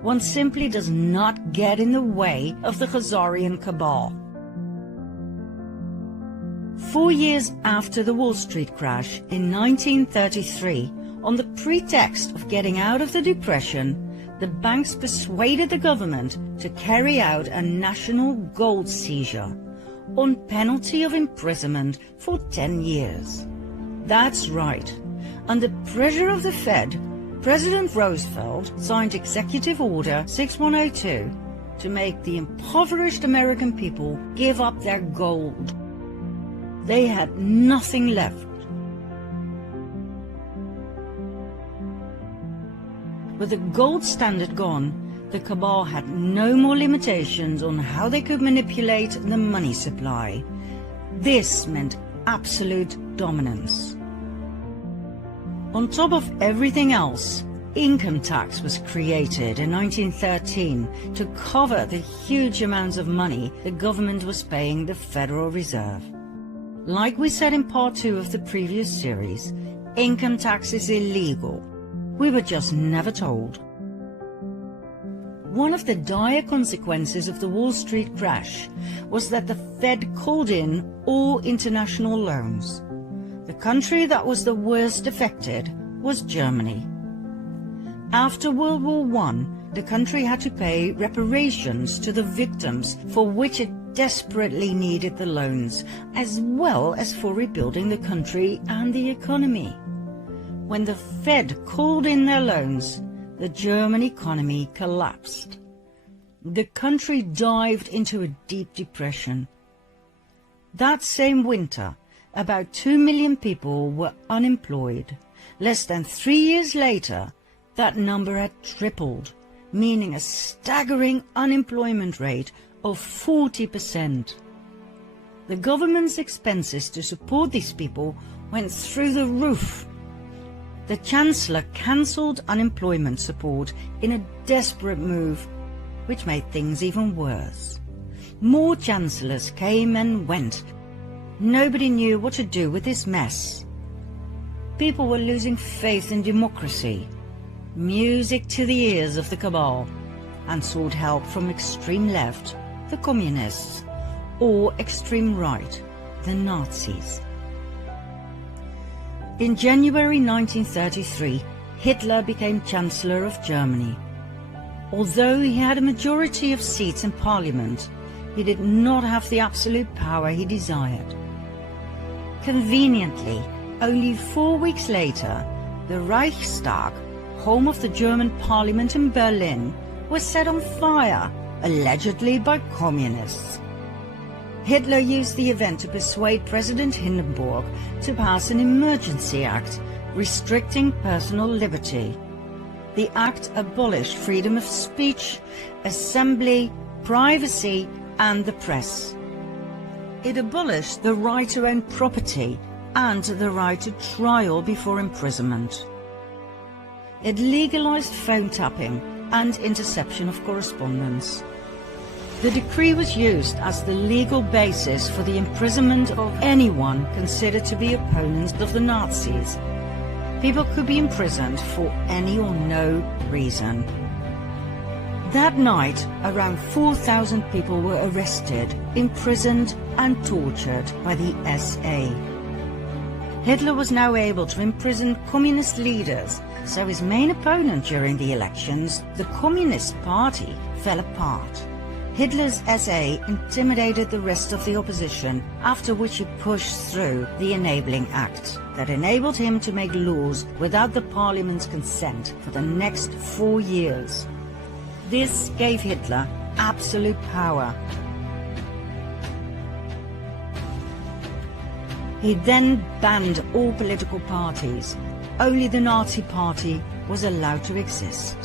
One simply does not get in the way of the Khazarian cabal. 4 years after the Wall Street crash in 1933, on the pretext of getting out of the Depression, the banks persuaded the government to carry out a national gold seizure on penalty of imprisonment for 10 years. That's right. Under pressure of the Fed, President Roosevelt signed Executive Order 6102 to make the impoverished American people give up their gold. They had nothing left. With the gold standard gone, the cabal had no more limitations on how they could manipulate the money supply. This meant absolute dominance. On top of everything else, income tax was created in 1913 to cover the huge amounts of money the government was paying the Federal Reserve. Like we said in part 2 of the previous series, income tax is illegal. We were just never told. One of the dire consequences of the Wall Street crash was that the Fed called in all international loans. The country that was the worst affected was Germany. After World War I, the country had to pay reparations to the victims, for which it desperately needed the loans, as well as for rebuilding the country and the economy. When the Fed called in their loans, the German economy collapsed. The country dived into a deep depression. That same winter, about 2 million people were unemployed. Less than 3 years later, that number had tripled, meaning a staggering unemployment rate of 40%. The government's expenses to support these people went through the roof. The Chancellor cancelled unemployment support in a desperate move, which made things even worse. More chancellors came and went. Nobody knew what to do with this mess. People were losing faith in democracy, music to the ears of the cabal, and sought help from extreme left, the communists, or extreme right, the Nazis. In January 1933, Hitler became Chancellor of Germany. Although he had a majority of seats in Parliament, he did not have the absolute power he desired. Conveniently, only 4 weeks later, the Reichstag, home of the German parliament in Berlin, was set on fire, allegedly by communists. Hitler used the event to persuade President Hindenburg to pass an emergency act restricting personal liberty. The act abolished freedom of speech, assembly, privacy, and the press. It abolished the right to own property and the right to trial before imprisonment. It legalized phone tapping and interception of correspondence. The decree was used as the legal basis for the imprisonment of anyone considered to be opponents of the Nazis. People could be imprisoned for any or no reason. That night, around 4,000 people were arrested, imprisoned and tortured by the SA. Hitler was now able to imprison communist leaders, so his main opponent during the elections, the Communist Party, fell apart. Hitler's SA intimidated the rest of the opposition, after which he pushed through the Enabling Act that enabled him to make laws without the parliament's consent for the next 4 years. This gave Hitler absolute power. He then banned all political parties. Only the Nazi Party was allowed to exist.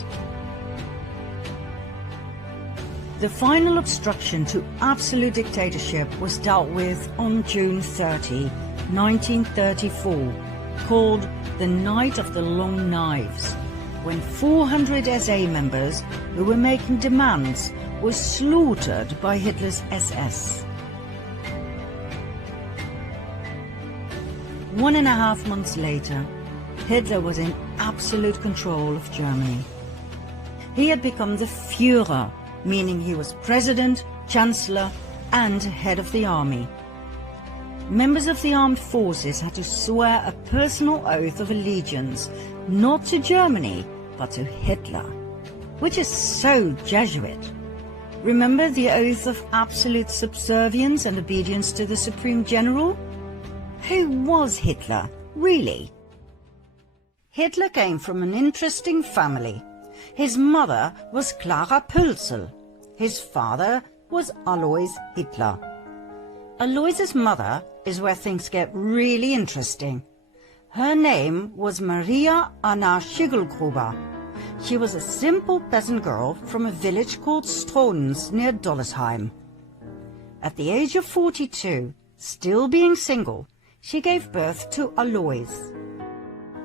The final obstruction to absolute dictatorship was dealt with on June 30, 1934, called the Night of the Long Knives, when 400 SA members who were making demands were slaughtered by Hitler's SS. 1.5 months later, Hitler was in absolute control of Germany. He had become the Führer, meaning he was president, chancellor, and head of the army. Members of the armed forces had to swear a personal oath of allegiance, not to Germany, but to Hitler, which is so Jesuit. Remember the oath of absolute subservience and obedience to the Supreme General? Who was Hitler, really? Hitler came from an interesting family. His mother was Clara Pölzl. His father was Alois Hitler. Alois's mother is where things get really interesting. Her name was Maria Anna Schiggelgruber. She was a simple peasant girl from a village called Strons near Dollersheim. At the age of 42, still being single, she gave birth to Alois.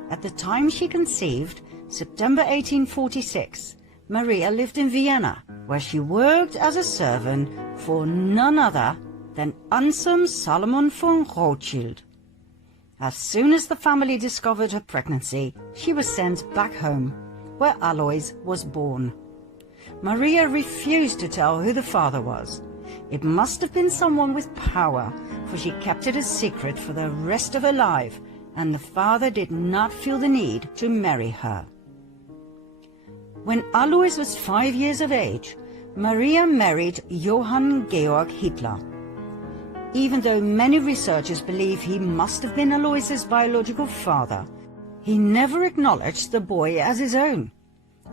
At the time she conceived, September 1846, Maria lived in Vienna, where she worked as a servant for none other than Anselm Salomon von Rothschild. As soon as the family discovered her pregnancy, she was sent back home, where Alois was born. Maria refused to tell who the father was. It must have been someone with power, for she kept it a secret for the rest of her life, and the father did not feel the need to marry her. When Alois was 5 years of age, Maria married Johann Georg Hitler. Even though many researchers believe he must have been Alois's biological father, he never acknowledged the boy as his own.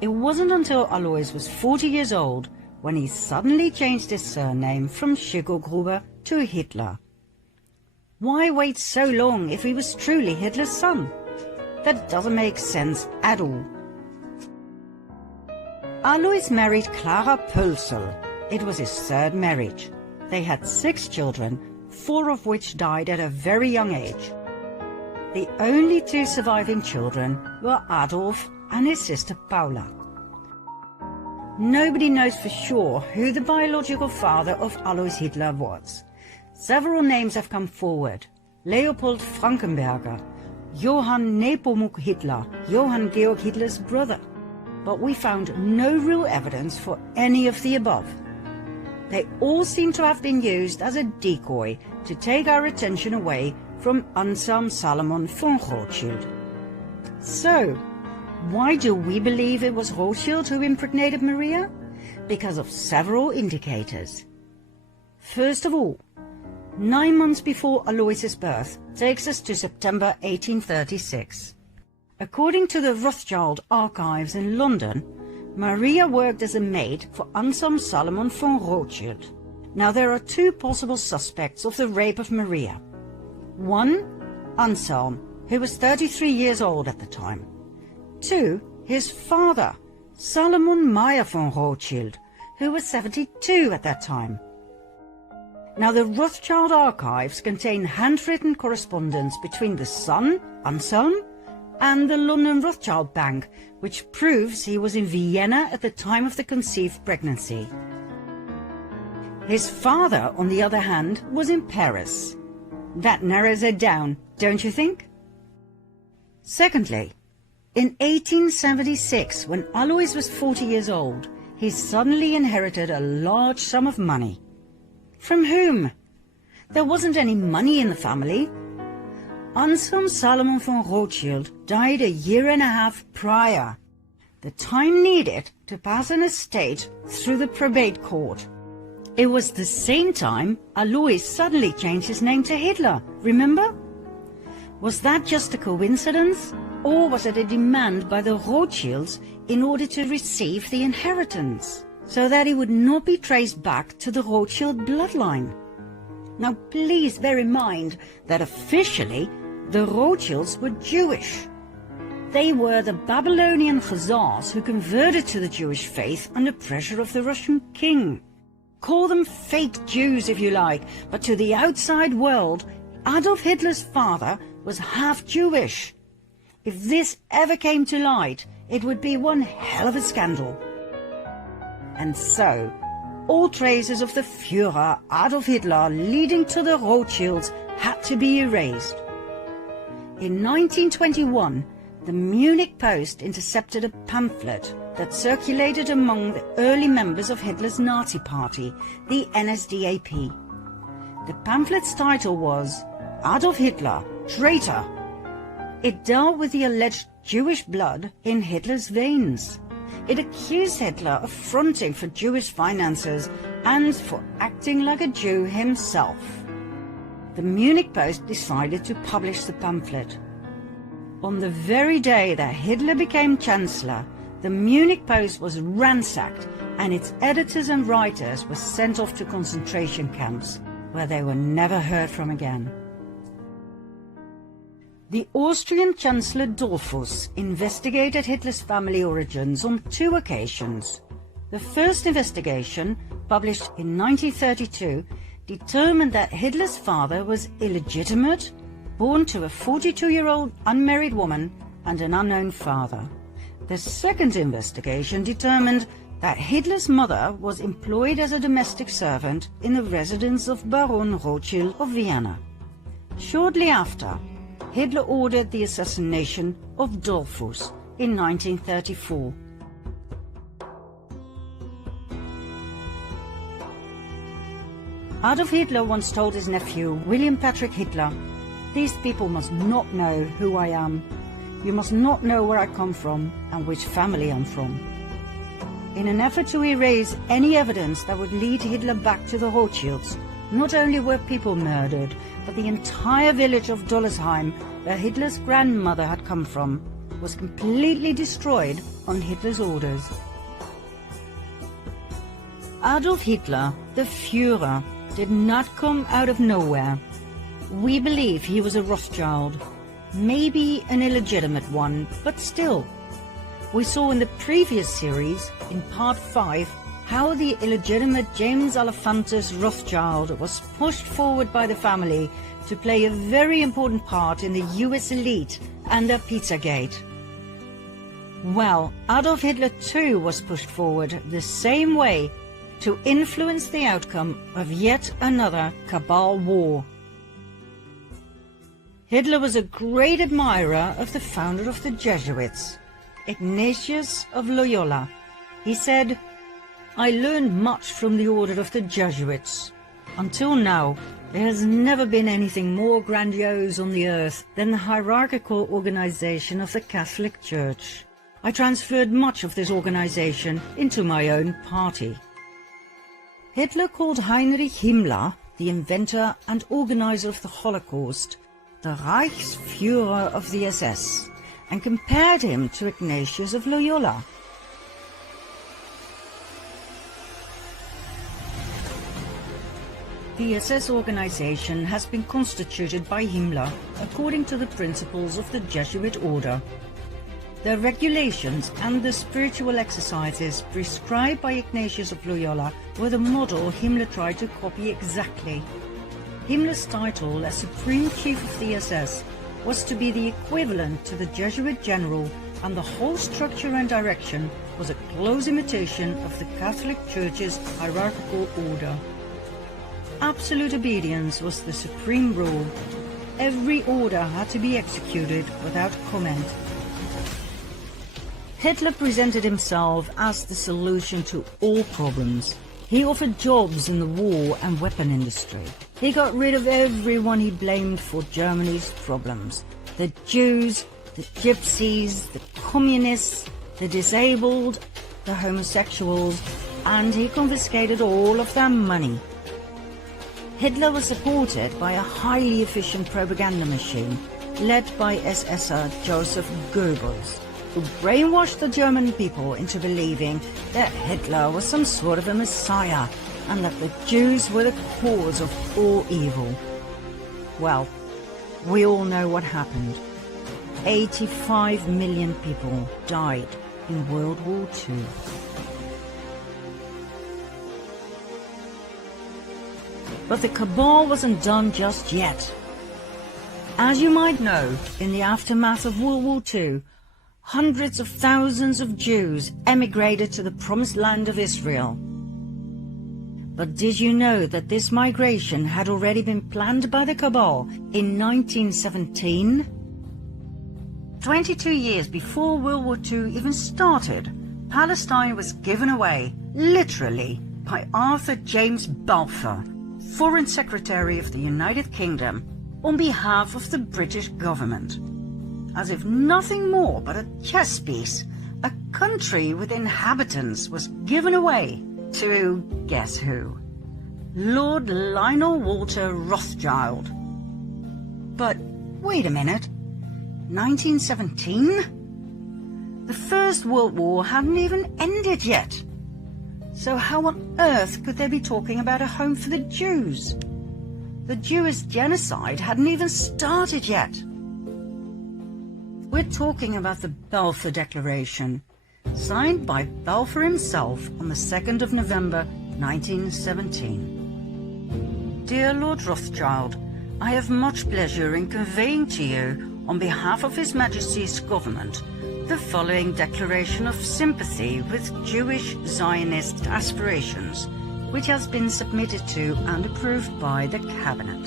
It wasn't until Alois was 40 years old when he suddenly changed his surname from Schiggelgruber to Hitler. Why wait so long if he was truly Hitler's son? That doesn't make sense at all. Alois married Clara Pölzl. It was his third marriage. They had 6 children, 4 of which died at a very young age. The only 2 surviving children were Adolf and his sister Paula. Nobody knows for sure who the biological father of Alois Hitler was. Several names have come forward: Leopold Frankenberger, Johann Nepomuk Hitler, Johann Georg Hitler's brother. But we found no real evidence for any of the above. They all seem to have been used as a decoy to take our attention away from Anselm Salomon von Rothschild. So, why do we believe it was Rothschild who impregnated Maria? Because of several indicators. First of all, 9 months before Alois's birth, takes us to September 1836. According to the Rothschild archives in London, Maria worked as a maid for Anselm Salomon von Rothschild. Now there are two possible suspects of the rape of Maria. One, Anselm, who was 33 years old at the time. Two, his father, Salomon Meyer von Rothschild, who was 72 at that time. Now the Rothschild archives contain handwritten correspondence between the son, Anselm, and the London Rothschild Bank, which proves he was in Vienna at the time of the conceived pregnancy. His father, on the other hand, was in Paris. That narrows it down, don't you think? Secondly, in 1876, when Alois was 40 years old, he suddenly inherited a large sum of money. From whom? There wasn't any money in the family. Anselm Salomon von Rothschild died a year and a half prior, the time needed to pass an estate through the probate court. It was the same time Alois suddenly changed his name to Hitler, remember? Was that just a coincidence, or was it a demand by the Rothschilds in order to receive the inheritance, so that he would not be traced back to the Rothschild bloodline? Now please bear in mind that officially the Rothschilds were Jewish. They were the Babylonian Khazars who converted to the Jewish faith under pressure of the Russian king. Call them fake Jews if you like, but to the outside world, Adolf Hitler's father was half Jewish. If this ever came to light, it would be one hell of a scandal. And so, all traces of the Führer Adolf Hitler leading to the Rothschilds had to be erased. In 1921, the Munich Post intercepted a pamphlet that circulated among the early members of Hitler's Nazi party, the NSDAP. The pamphlet's title was Adolf Hitler, Traitor. It dealt with the alleged Jewish blood in Hitler's veins. It accused Hitler of fronting for Jewish finances and for acting like a Jew himself. The Munich Post decided to publish the pamphlet. On the very day that Hitler became Chancellor, the Munich Post was ransacked and its editors and writers were sent off to concentration camps, where they were never heard from again. The Austrian Chancellor Dollfuss investigated Hitler's family origins on two occasions. The first investigation, published in 1932, determined that Hitler's father was illegitimate, born to a 42-year-old unmarried woman and an unknown father. The second investigation determined that Hitler's mother was employed as a domestic servant in the residence of Baron Rothschild of Vienna. Shortly after, Hitler ordered the assassination of Dollfuss in 1934. Adolf Hitler once told his nephew, William Patrick Hitler, "These people must not know who I am. You must not know where I come from and which family I'm from." In an effort to erase any evidence that would lead Hitler back to the Rothschilds, not only were people murdered, but the entire village of Dollersheim, where Hitler's grandmother had come from, was completely destroyed on Hitler's orders. Adolf Hitler, the Führer, did not come out of nowhere. We believe he was a Rothschild, maybe an illegitimate one, but still. We saw in the previous series, in part 5, how the illegitimate James Alefantis Rothschild was pushed forward by the family to play a very important part in the US elite under Pizzagate. Well, Adolf Hitler too was pushed forward the same way to influence the outcome of yet another Cabal war. Hitler was a great admirer of the founder of the Jesuits, Ignatius of Loyola. He said, "I learned much from the order of the Jesuits. Until now, there has never been anything more grandiose on the earth than the hierarchical organization of the Catholic Church. I transferred much of this organization into my own party." Hitler called Heinrich Himmler, the inventor and organizer of the Holocaust, the Reichsführer of the SS, and compared him to Ignatius of Loyola. The SS organization has been constituted by Himmler according to the principles of the Jesuit order. The regulations and the spiritual exercises prescribed by Ignatius of Loyola were the model Himmler tried to copy exactly. Himmler's title as Supreme Chief of the SS was to be the equivalent to the Jesuit general, and the whole structure and direction was a close imitation of the Catholic Church's hierarchical order. Absolute obedience was the supreme rule. Every order had to be executed without comment. Hitler presented himself as the solution to all problems. He offered jobs in the war and weapon industry. He got rid of everyone he blamed for Germany's problems. The Jews, the Gypsies, the Communists, the disabled, the homosexuals, and he confiscated all of their money. Hitler was supported by a highly efficient propaganda machine led by SSer Joseph Goebbels, who brainwashed the German people into believing that Hitler was some sort of a messiah and that the Jews were the cause of all evil. Well, we all know what happened. 85 million people died in World War II. But the cabal wasn't done just yet. As you might know, in the aftermath of World War II, hundreds of thousands of Jews emigrated to the promised land of Israel. But did you know that this migration had already been planned by the cabal in 1917? 22 years before World War II even started, Palestine was given away, literally, by Arthur James Balfour, Foreign Secretary of the United Kingdom, on behalf of the British government. As if nothing more but a chess piece, a country with inhabitants was given away to, guess who? Lord Lionel Walter Rothschild. But wait a minute, 1917? The First World War hadn't even ended yet. So how on earth could they be talking about a home for the Jews? The Jewish genocide hadn't even started yet. We're talking about the Balfour Declaration, signed by Balfour himself on the 2nd of November 1917. Dear Lord Rothschild, I have much pleasure in conveying to you, on behalf of His Majesty's government, the following declaration of sympathy with Jewish Zionist aspirations, which has been submitted to and approved by the Cabinet.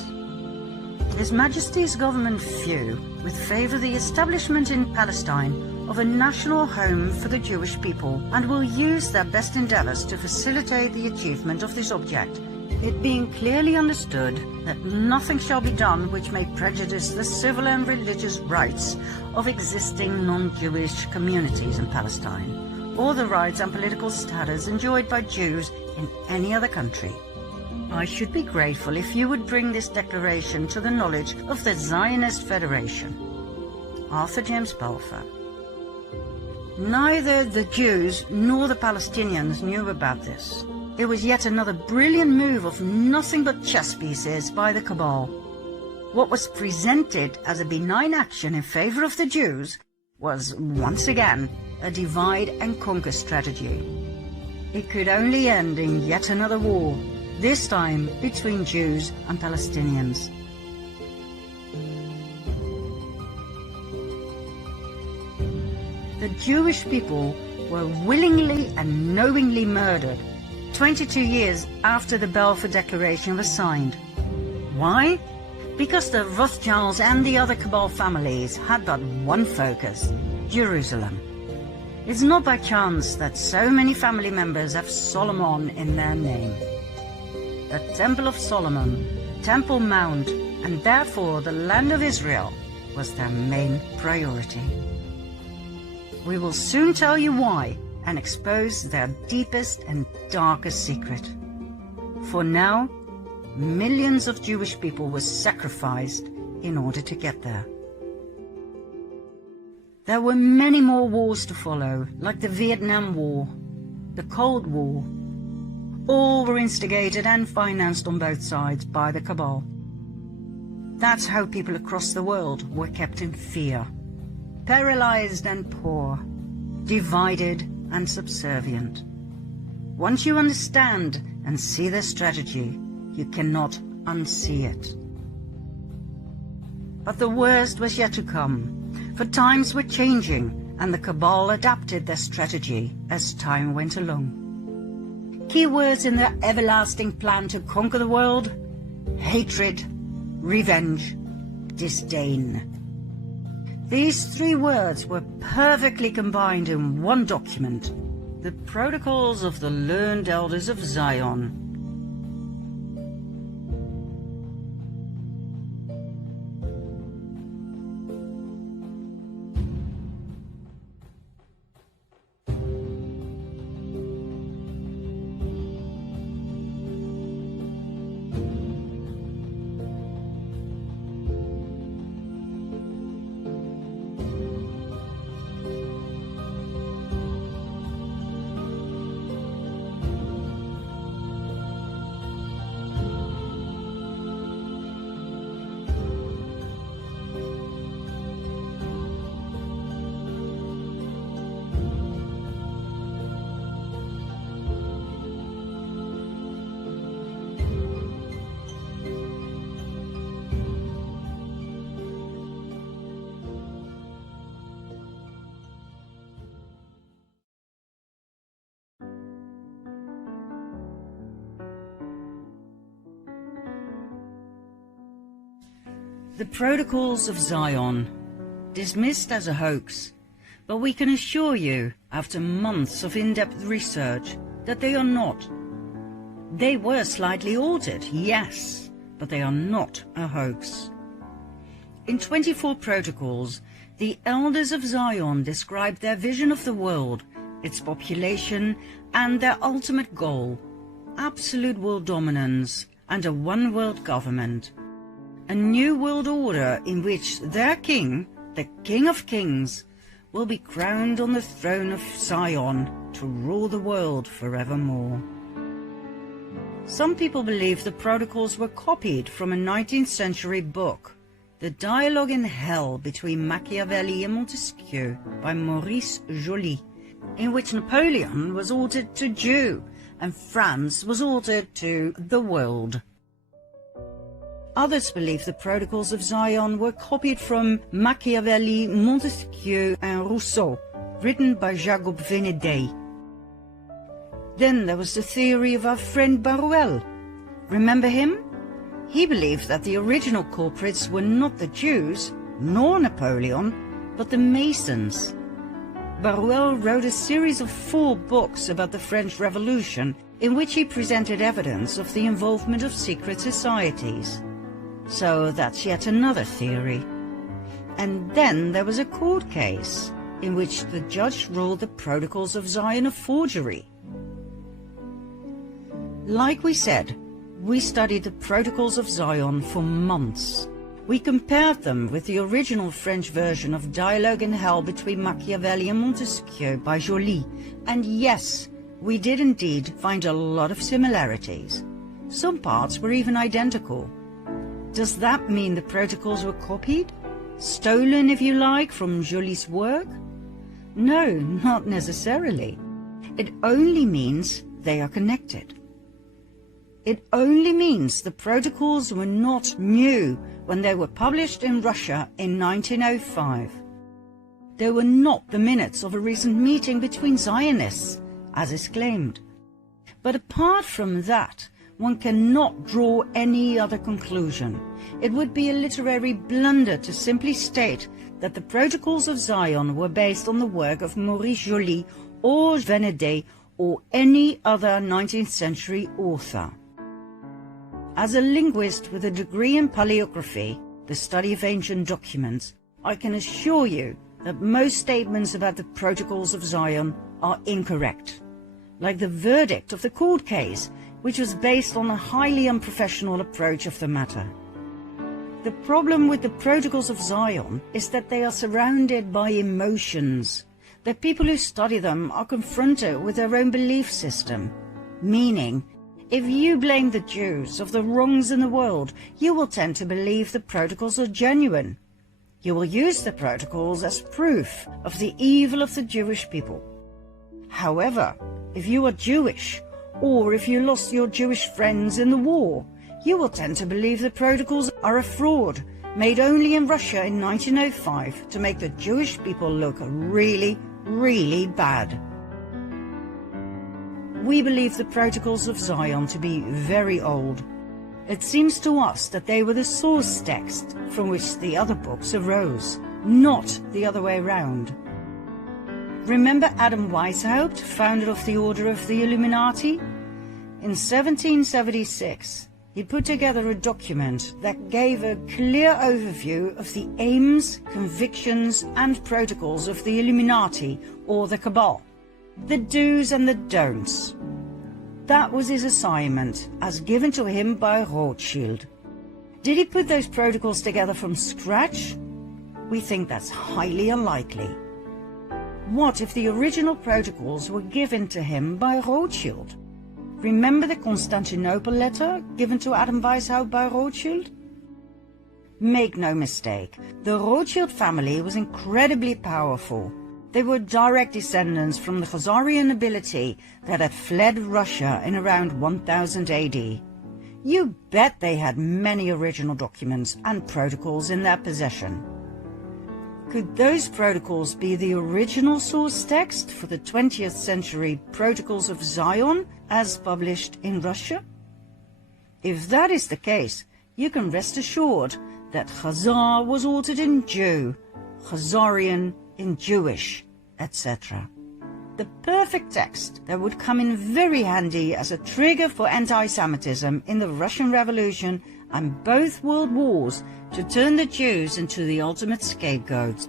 His Majesty's government view with favour the establishment in Palestine of a national home for the Jewish people, and will use their best endeavours to facilitate the achievement of this object, it being clearly understood that nothing shall be done which may prejudice the civil and religious rights of existing non-Jewish communities in Palestine, or the rights and political status enjoyed by Jews in any other country. I should be grateful if you would bring this declaration to the knowledge of the Zionist Federation. Arthur James Balfour. Neither the Jews nor the Palestinians knew about this. It was yet another brilliant move of nothing but chess pieces by the cabal. What was presented as a benign action in favor of the Jews was, once again, a divide and conquer strategy. It could only end in yet another war, this time between Jews and Palestinians. The Jewish people were willingly and knowingly murdered 22 years after the Balfour Declaration was signed. Why? Because the Rothschilds and the other cabal families had but one focus: Jerusalem. It's not by chance that so many family members have Solomon in their name. The Temple of Solomon, Temple Mount, and therefore the land of Israel was their main priority. We will soon tell you why and expose their deepest and darkest secret. For now, millions of Jewish people were sacrificed in order to get there. There were many more wars to follow, like the Vietnam War, the Cold War. All were instigated and financed on both sides by the cabal. That's how people across the world were kept in fear, paralyzed and poor, divided and subservient. Once you understand and see their strategy, you cannot unsee it. But the worst was yet to come, for times were changing and the cabal adapted their strategy as time went along. Key words in their everlasting plan to conquer the world: hatred, revenge, disdain. These three words were perfectly combined in one document, the Protocols of the Learned Elders of Zion. The Protocols of Zion, dismissed as a hoax, but we can assure you, after months of in-depth research, that they are not. They were slightly altered, yes, but they are not a hoax. In 24 protocols, the Elders of Zion described their vision of the world, its population, and their ultimate goal: absolute world dominance and a one-world government. A new world order in which their king, the King of Kings, will be crowned on the throne of Zion to rule the world forevermore. Some people believe the protocols were copied from a 19th century book, The Dialogue in Hell between Machiavelli and Montesquieu by Maurice Joly, in which Napoleon was ordered to Jew and France was ordered to the world. Others believe the Protocols of Zion were copied from Machiavelli, Montesquieu and Rousseau, written by Jacob Venedey. Then there was the theory of our friend Baruel. Remember him? He believed that the original culprits were not the Jews, nor Napoleon, but the Masons. Baruel wrote a series of 4 books about the French Revolution, in which he presented evidence of the involvement of secret societies. So that's yet another theory. And then there was a court case, in which the judge ruled the Protocols of Zion a forgery. Like we said, we studied the Protocols of Zion for months. We compared them with the original French version of Dialogue in Hell between Machiavelli and Montesquieu by Joly, and yes, we did indeed find a lot of similarities. Some parts were even identical. Does that mean the protocols were copied? Stolen, if you like, from Joly's work? No, not necessarily. It only means they are connected. It only means the protocols were not new when they were published in Russia in 1905. They were not the minutes of a recent meeting between Zionists, as is claimed. But apart from that, one cannot draw any other conclusion. It would be a literary blunder to simply state that the Protocols of Zion were based on the work of Maurice Joly or Venedey or any other 19th century author. As a linguist with a degree in paleography, the study of ancient documents, I can assure you that most statements about the Protocols of Zion are incorrect. Like the verdict of the court case, which was based on a highly unprofessional approach of the matter. The problem with the protocols of Zion is that they are surrounded by emotions. The people who study them are confronted with their own belief system, meaning, if you blame the Jews of the wrongs in the world, you will tend to believe the protocols are genuine. You will use the protocols as proof of the evil of the Jewish people. However, if you are Jewish, or if you lost your Jewish friends in the war, you will tend to believe the protocols are a fraud made only in Russia in 1905 to make the Jewish people look really, really bad. We believe the protocols of Zion to be very old. It seems to us that they were the source text from which the other books arose, not the other way around. Remember Adam Weishaupt, founder of the Order of the Illuminati? In 1776, he put together a document that gave a clear overview of the aims, convictions and protocols of the Illuminati, or the Cabal. The do's and the don'ts. That was his assignment, as given to him by Rothschild. Did he put those protocols together from scratch? We think that's highly unlikely. What if the original protocols were given to him by Rothschild? Remember the Constantinople letter given to Adam Weishaupt by Rothschild? Make no mistake, the Rothschild family was incredibly powerful. They were direct descendants from the Khazarian nobility that had fled Russia in around 1000 AD. You bet they had many original documents and protocols in their possession. Could those protocols be the original source text for the 20th century Protocols of Zion as published in Russia? If that is the case, you can rest assured that Khazar was altered in Jew, Khazarian in Jewish, etc. The perfect text that would come in very handy as a trigger for anti-Semitism in the Russian Revolution and both world wars to turn the Jews into the ultimate scapegoats.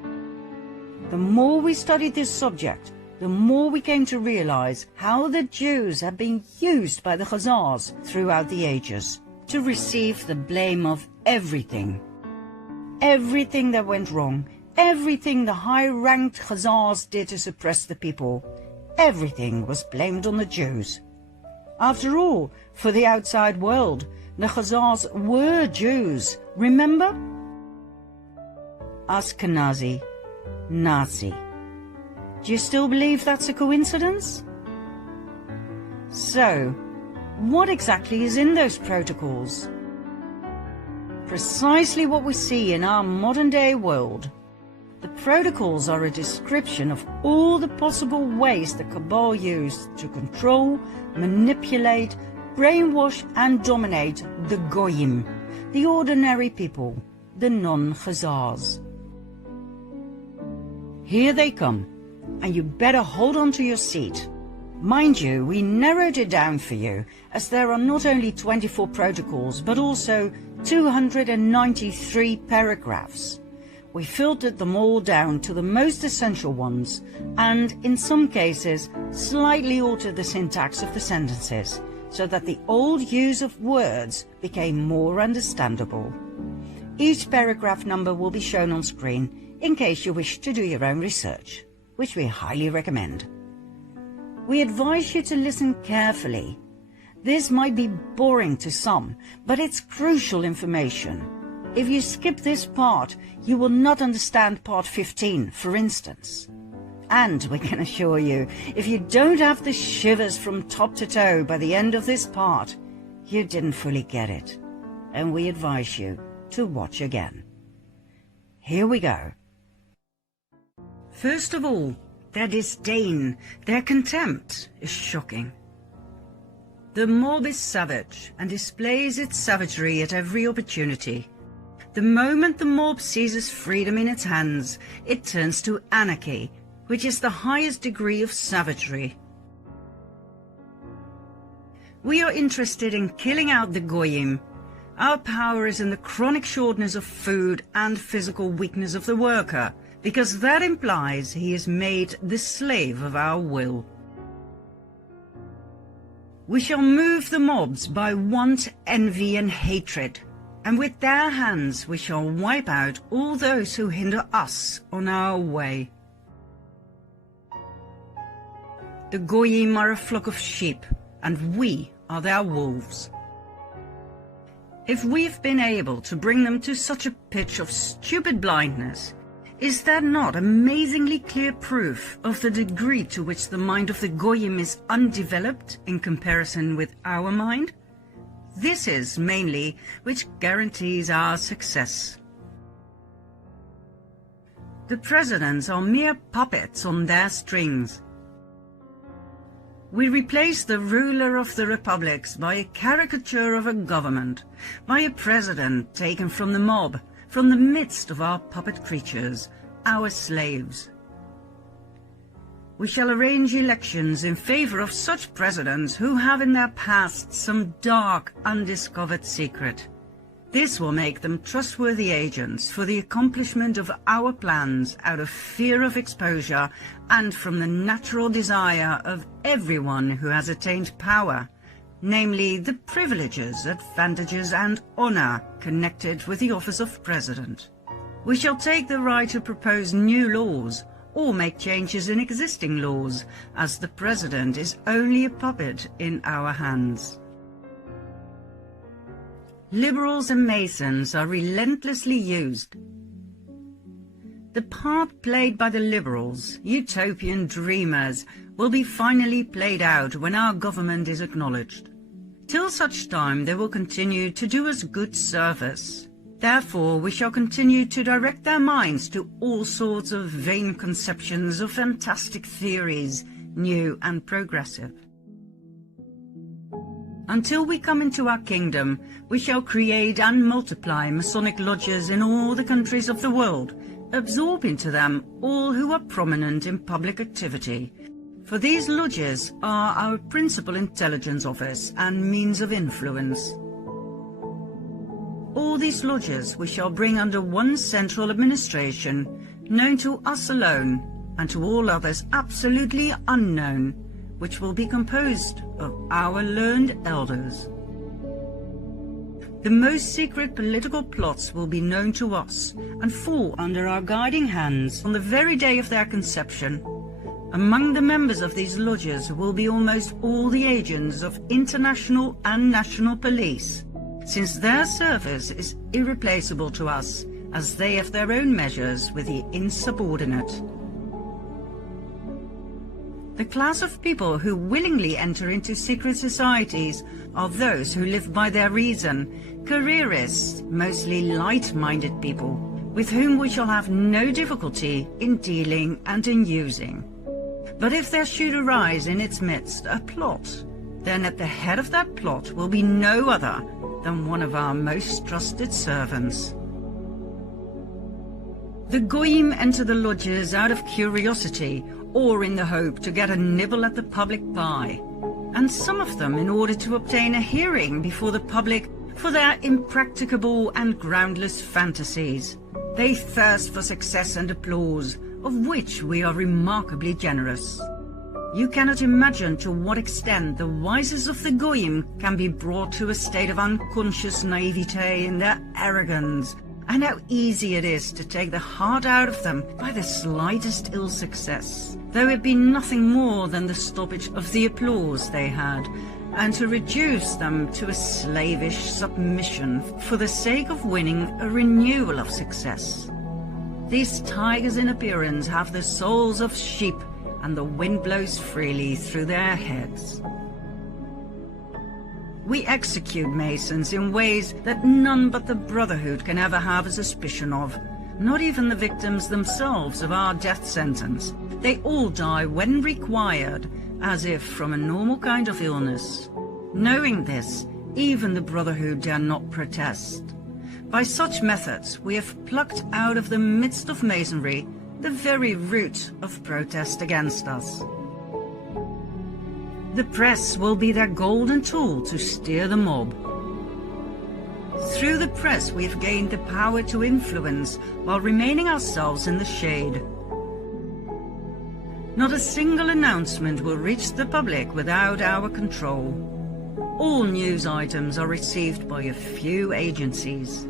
The more we studied this subject, the more we came to realize how the Jews have been used by the Khazars throughout the ages to receive the blame of everything. Everything that went wrong, everything the high-ranked Khazars did to suppress the people, everything was blamed on the Jews. After all, for the outside world, the Khazars were Jews, remember? Ashkenazi, Nazi. Do you still believe that's a coincidence? So, what exactly is in those protocols? Precisely what we see in our modern-day world. The protocols are a description of all the possible ways the Cabal used to control, manipulate, brainwash and dominate the Goyim, the ordinary people, the non-Khazars. Here they come, and you better hold on to your seat. Mind you, we narrowed it down for you, as there are not only 24 protocols, but also 293 paragraphs. We filtered them all down to the most essential ones, and in some cases, slightly altered the syntax of the sentences, so that the old use of words became more understandable. Each paragraph number will be shown on screen in case you wish to do your own research, which we highly recommend. We advise you to listen carefully. This might be boring to some, but it's crucial information. If you skip this part, you will not understand part 15, for instance. And we can assure you, if you don't have the shivers from top to toe by the end of this part, you didn't fully get it. And we advise you to watch again. Here we go. First of all, their disdain, their contempt is shocking. The mob is savage and displays its savagery at every opportunity. The moment the mob seizes freedom in its hands, it turns to anarchy, which is the highest degree of savagery. We are interested in killing out the Goyim. Our power is in the chronic shortness of food and physical weakness of the worker, because that implies he is made the slave of our will. We shall move the mobs by want, envy, and hatred, and with their hands we shall wipe out all those who hinder us on our way. The Goyim are a flock of sheep, and we are their wolves. If we've been able to bring them to such a pitch of stupid blindness, is that not amazingly clear proof of the degree to which the mind of the Goyim is undeveloped in comparison with our mind? This is mainly which guarantees our success. The presidents are mere puppets on their strings. We replace the ruler of the republics by a caricature of a government, by a president taken from the mob, from the midst of our puppet creatures, our slaves. We shall arrange elections in favor of such presidents who have in their past some dark, undiscovered secret. This will make them trustworthy agents for the accomplishment of our plans out of fear of exposure and from the natural desire of everyone who has attained power, namely the privileges, advantages and honor connected with the office of president. We shall take the right to propose new laws or make changes in existing laws, as the president is only a puppet in our hands. Liberals and Masons are relentlessly used. The part played by the liberals, utopian dreamers, will be finally played out when our government is acknowledged. Till such time they will continue to do us good service. Therefore we shall continue to direct their minds to all sorts of vain conceptions of fantastic theories, new and progressive. Until we come into our kingdom, we shall create and multiply Masonic lodges in all the countries of the world, absorb into them all who are prominent in public activity. For these lodges are our principal intelligence office and means of influence. All these lodges we shall bring under one central administration, known to us alone, and to all others absolutely unknown, which will be composed of our learned elders. The most secret political plots will be known to us and fall under our guiding hands on the very day of their conception. Among the members of these lodges will be almost all the agents of international and national police, since their service is irreplaceable to us, as they have their own measures with the insubordinate. The class of people who willingly enter into secret societies are those who live by their reason, careerists, mostly light-minded people, with whom we shall have no difficulty in dealing and in using. But if there should arise in its midst a plot, then at the head of that plot will be no other than one of our most trusted servants. The Goyim enter the lodges out of curiosity or in the hope to get a nibble at the public pie, and some of them in order to obtain a hearing before the public for their impracticable and groundless fantasies. They thirst for success and applause, of which we are remarkably generous. You cannot imagine to what extent the wisest of the Goyim can be brought to a state of unconscious naivete in their arrogance, and how easy it is to take the heart out of them by the slightest ill success, though it be nothing more than the stoppage of the applause they had, and to reduce them to a slavish submission for the sake of winning a renewal of success. These tigers in appearance have the souls of sheep, and the wind blows freely through their heads. We execute Masons in ways that none but the Brotherhood can ever have a suspicion of, not even the victims themselves of our death sentence. They all die when required, as if from a normal kind of illness. Knowing this, even the Brotherhood dare not protest. By such methods, we have plucked out of the midst of Masonry the very root of protest against us. The press will be their golden tool to steer the mob. Through the press we have gained the power to influence while remaining ourselves in the shade. Not a single announcement will reach the public without our control. All news items are received by a few agencies.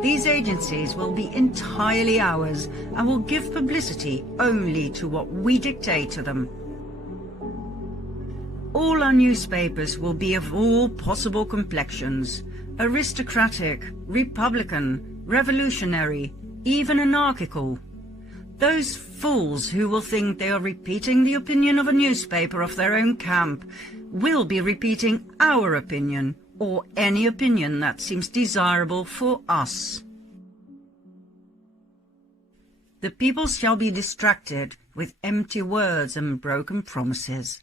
These agencies will be entirely ours and will give publicity only to what we dictate to them. All our newspapers will be of all possible complexions: aristocratic, republican, revolutionary, even anarchical. Those fools who will think they are repeating the opinion of a newspaper of their own camp will be repeating our opinion, or any opinion that seems desirable for us. The people shall be distracted with empty words and broken promises.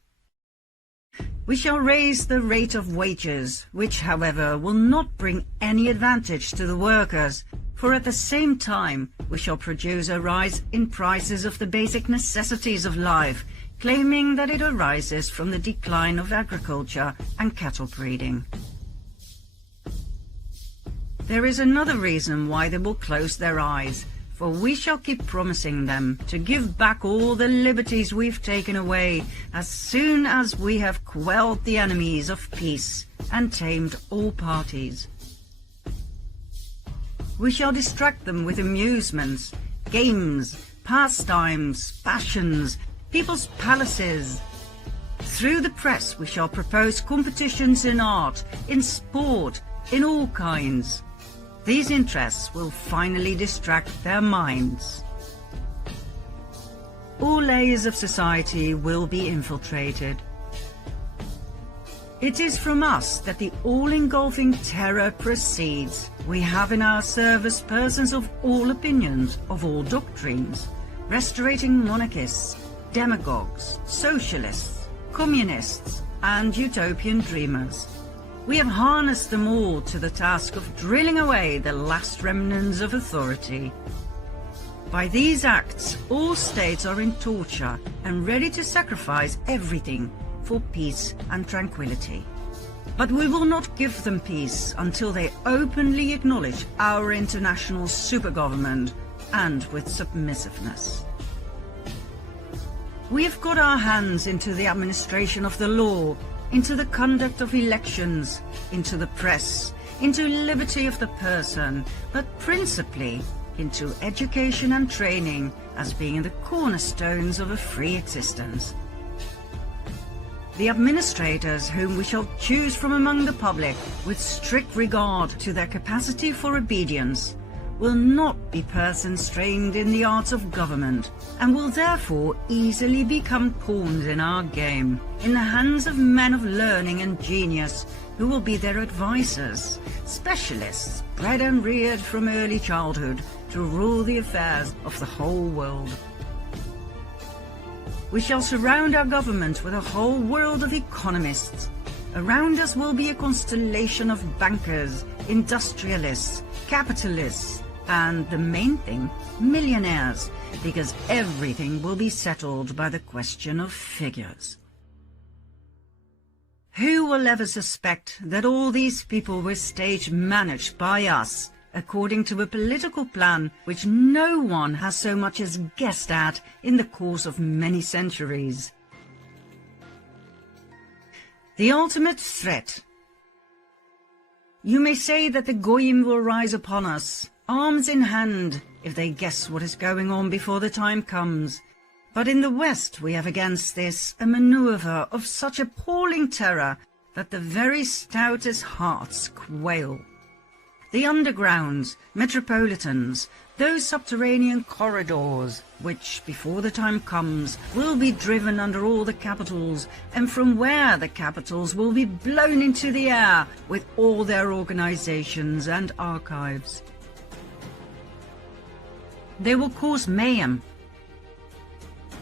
We shall raise the rate of wages, which, however, will not bring any advantage to the workers, for at the same time we shall produce a rise in prices of the basic necessities of life, claiming that it arises from the decline of agriculture and cattle breeding. There is another reason why they will close their eyes, for we shall keep promising them to give back all the liberties we've taken away as soon as we have quelled the enemies of peace and tamed all parties. We shall distract them with amusements, games, pastimes, passions, people's palaces. Through the press we shall propose competitions in art, in sport, in all kinds. These interests will finally distract their minds. All layers of society will be infiltrated. It is from us that the all-engulfing terror proceeds. We have in our service persons of all opinions, of all doctrines, restorating monarchists, demagogues, socialists, communists, and utopian dreamers. We have harnessed them all to the task of drilling away the last remnants of authority. By these acts, all states are in torture and ready to sacrifice everything for peace and tranquility. But we will not give them peace until they openly acknowledge our international supergovernment, and with submissiveness. We have got our hands into the administration of the law, into the conduct of elections, into the press, into liberty of the person, but principally into education and training as being the cornerstones of a free existence. The administrators whom we shall choose from among the public with strict regard to their capacity for obedience will not be persons trained in the arts of government, and will therefore easily become pawns in our game, in the hands of men of learning and genius, who will be their advisers, specialists bred and reared from early childhood to rule the affairs of the whole world. We shall surround our government with a whole world of economists. Around us will be a constellation of bankers, industrialists, capitalists, and the main thing, millionaires, because everything will be settled by the question of figures. Who will ever suspect that all these people were stage managed by us, according to a political plan which no one has so much as guessed at in the course of many centuries? The ultimate threat. You may say that the Goyim will rise upon us, arms in hand, if they guess what is going on before the time comes. But in the West we have against this a maneuver of such appalling terror that the very stoutest hearts quail. The undergrounds, metropolitans, those subterranean corridors, which, before the time comes, will be driven under all the capitals, and from where the capitals will be blown into the air with all their organizations and archives. They will cause mayhem.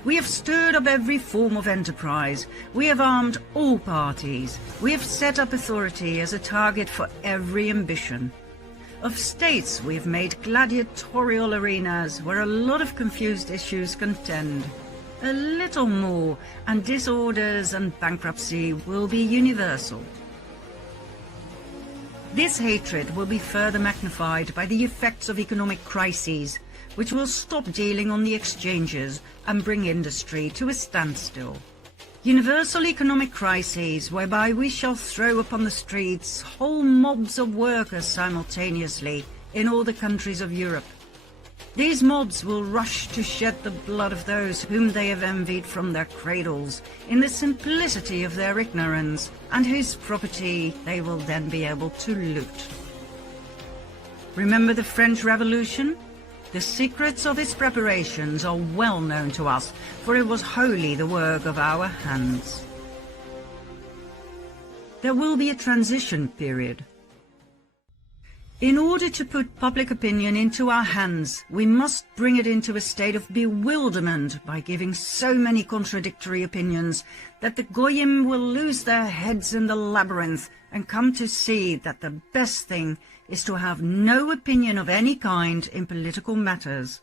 We have stirred up every form of enterprise. We have armed all parties. We have set up authority as a target for every ambition. Of states we have made gladiatorial arenas where a lot of confused issues contend. A little more, and disorders and bankruptcy will be universal. This hatred will be further magnified by the effects of economic crises, which will stop dealing on the exchanges and bring industry to a standstill. Universal economic crises whereby we shall throw upon the streets whole mobs of workers simultaneously in all the countries of Europe. These mobs will rush to shed the blood of those whom they have envied from their cradles in the simplicity of their ignorance, and whose property they will then be able to loot. Remember the French Revolution? The secrets of its preparations are well known to us, for it was wholly the work of our hands. There will be a transition period. In order to put public opinion into our hands, we must bring it into a state of bewilderment by giving so many contradictory opinions that the Goyim will lose their heads in the labyrinth and come to see that the best thing is to have no opinion of any kind in political matters.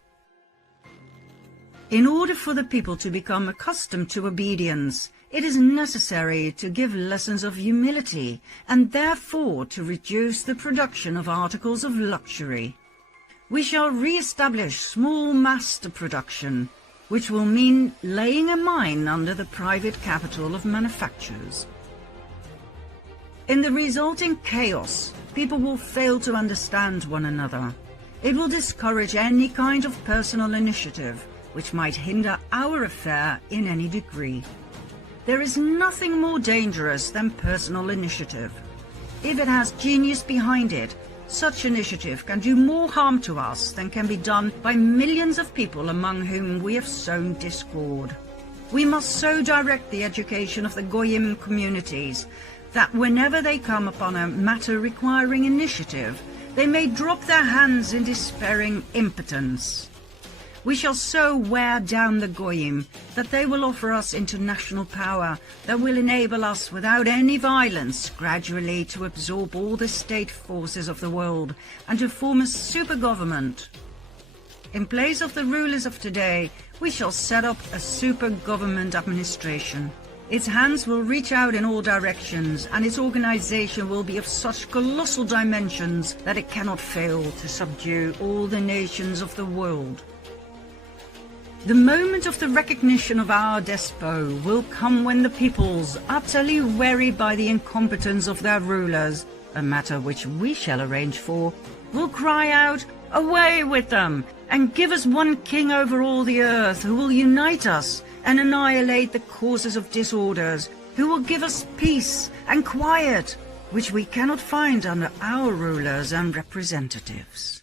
In order for the people to become accustomed to obedience, it is necessary to give lessons of humility and therefore to reduce the production of articles of luxury. We shall re-establish small master production, which will mean laying a mine under the private capital of manufacturers. In the resulting chaos, people will fail to understand one another. It will discourage any kind of personal initiative, which might hinder our affair in any degree. There is nothing more dangerous than personal initiative. If it has genius behind it, such initiative can do more harm to us than can be done by millions of people among whom we have sown discord. We must so direct the education of the Goyim communities that whenever they come upon a matter requiring initiative, they may drop their hands in despairing impotence. We shall so wear down the Goyim that they will offer us international power that will enable us without any violence gradually to absorb all the state forces of the world and to form a super government. In place of the rulers of today, we shall set up a super government administration. Its hands will reach out in all directions, and its organization will be of such colossal dimensions that it cannot fail to subdue all the nations of the world. The moment of the recognition of our despot will come when the peoples, utterly wearied by the incompetence of their rulers, a matter which we shall arrange for, will cry out, "Away with them, and give us one king over all the earth who will unite us and annihilate the causes of disorders, who will give us peace and quiet, which we cannot find under our rulers and representatives."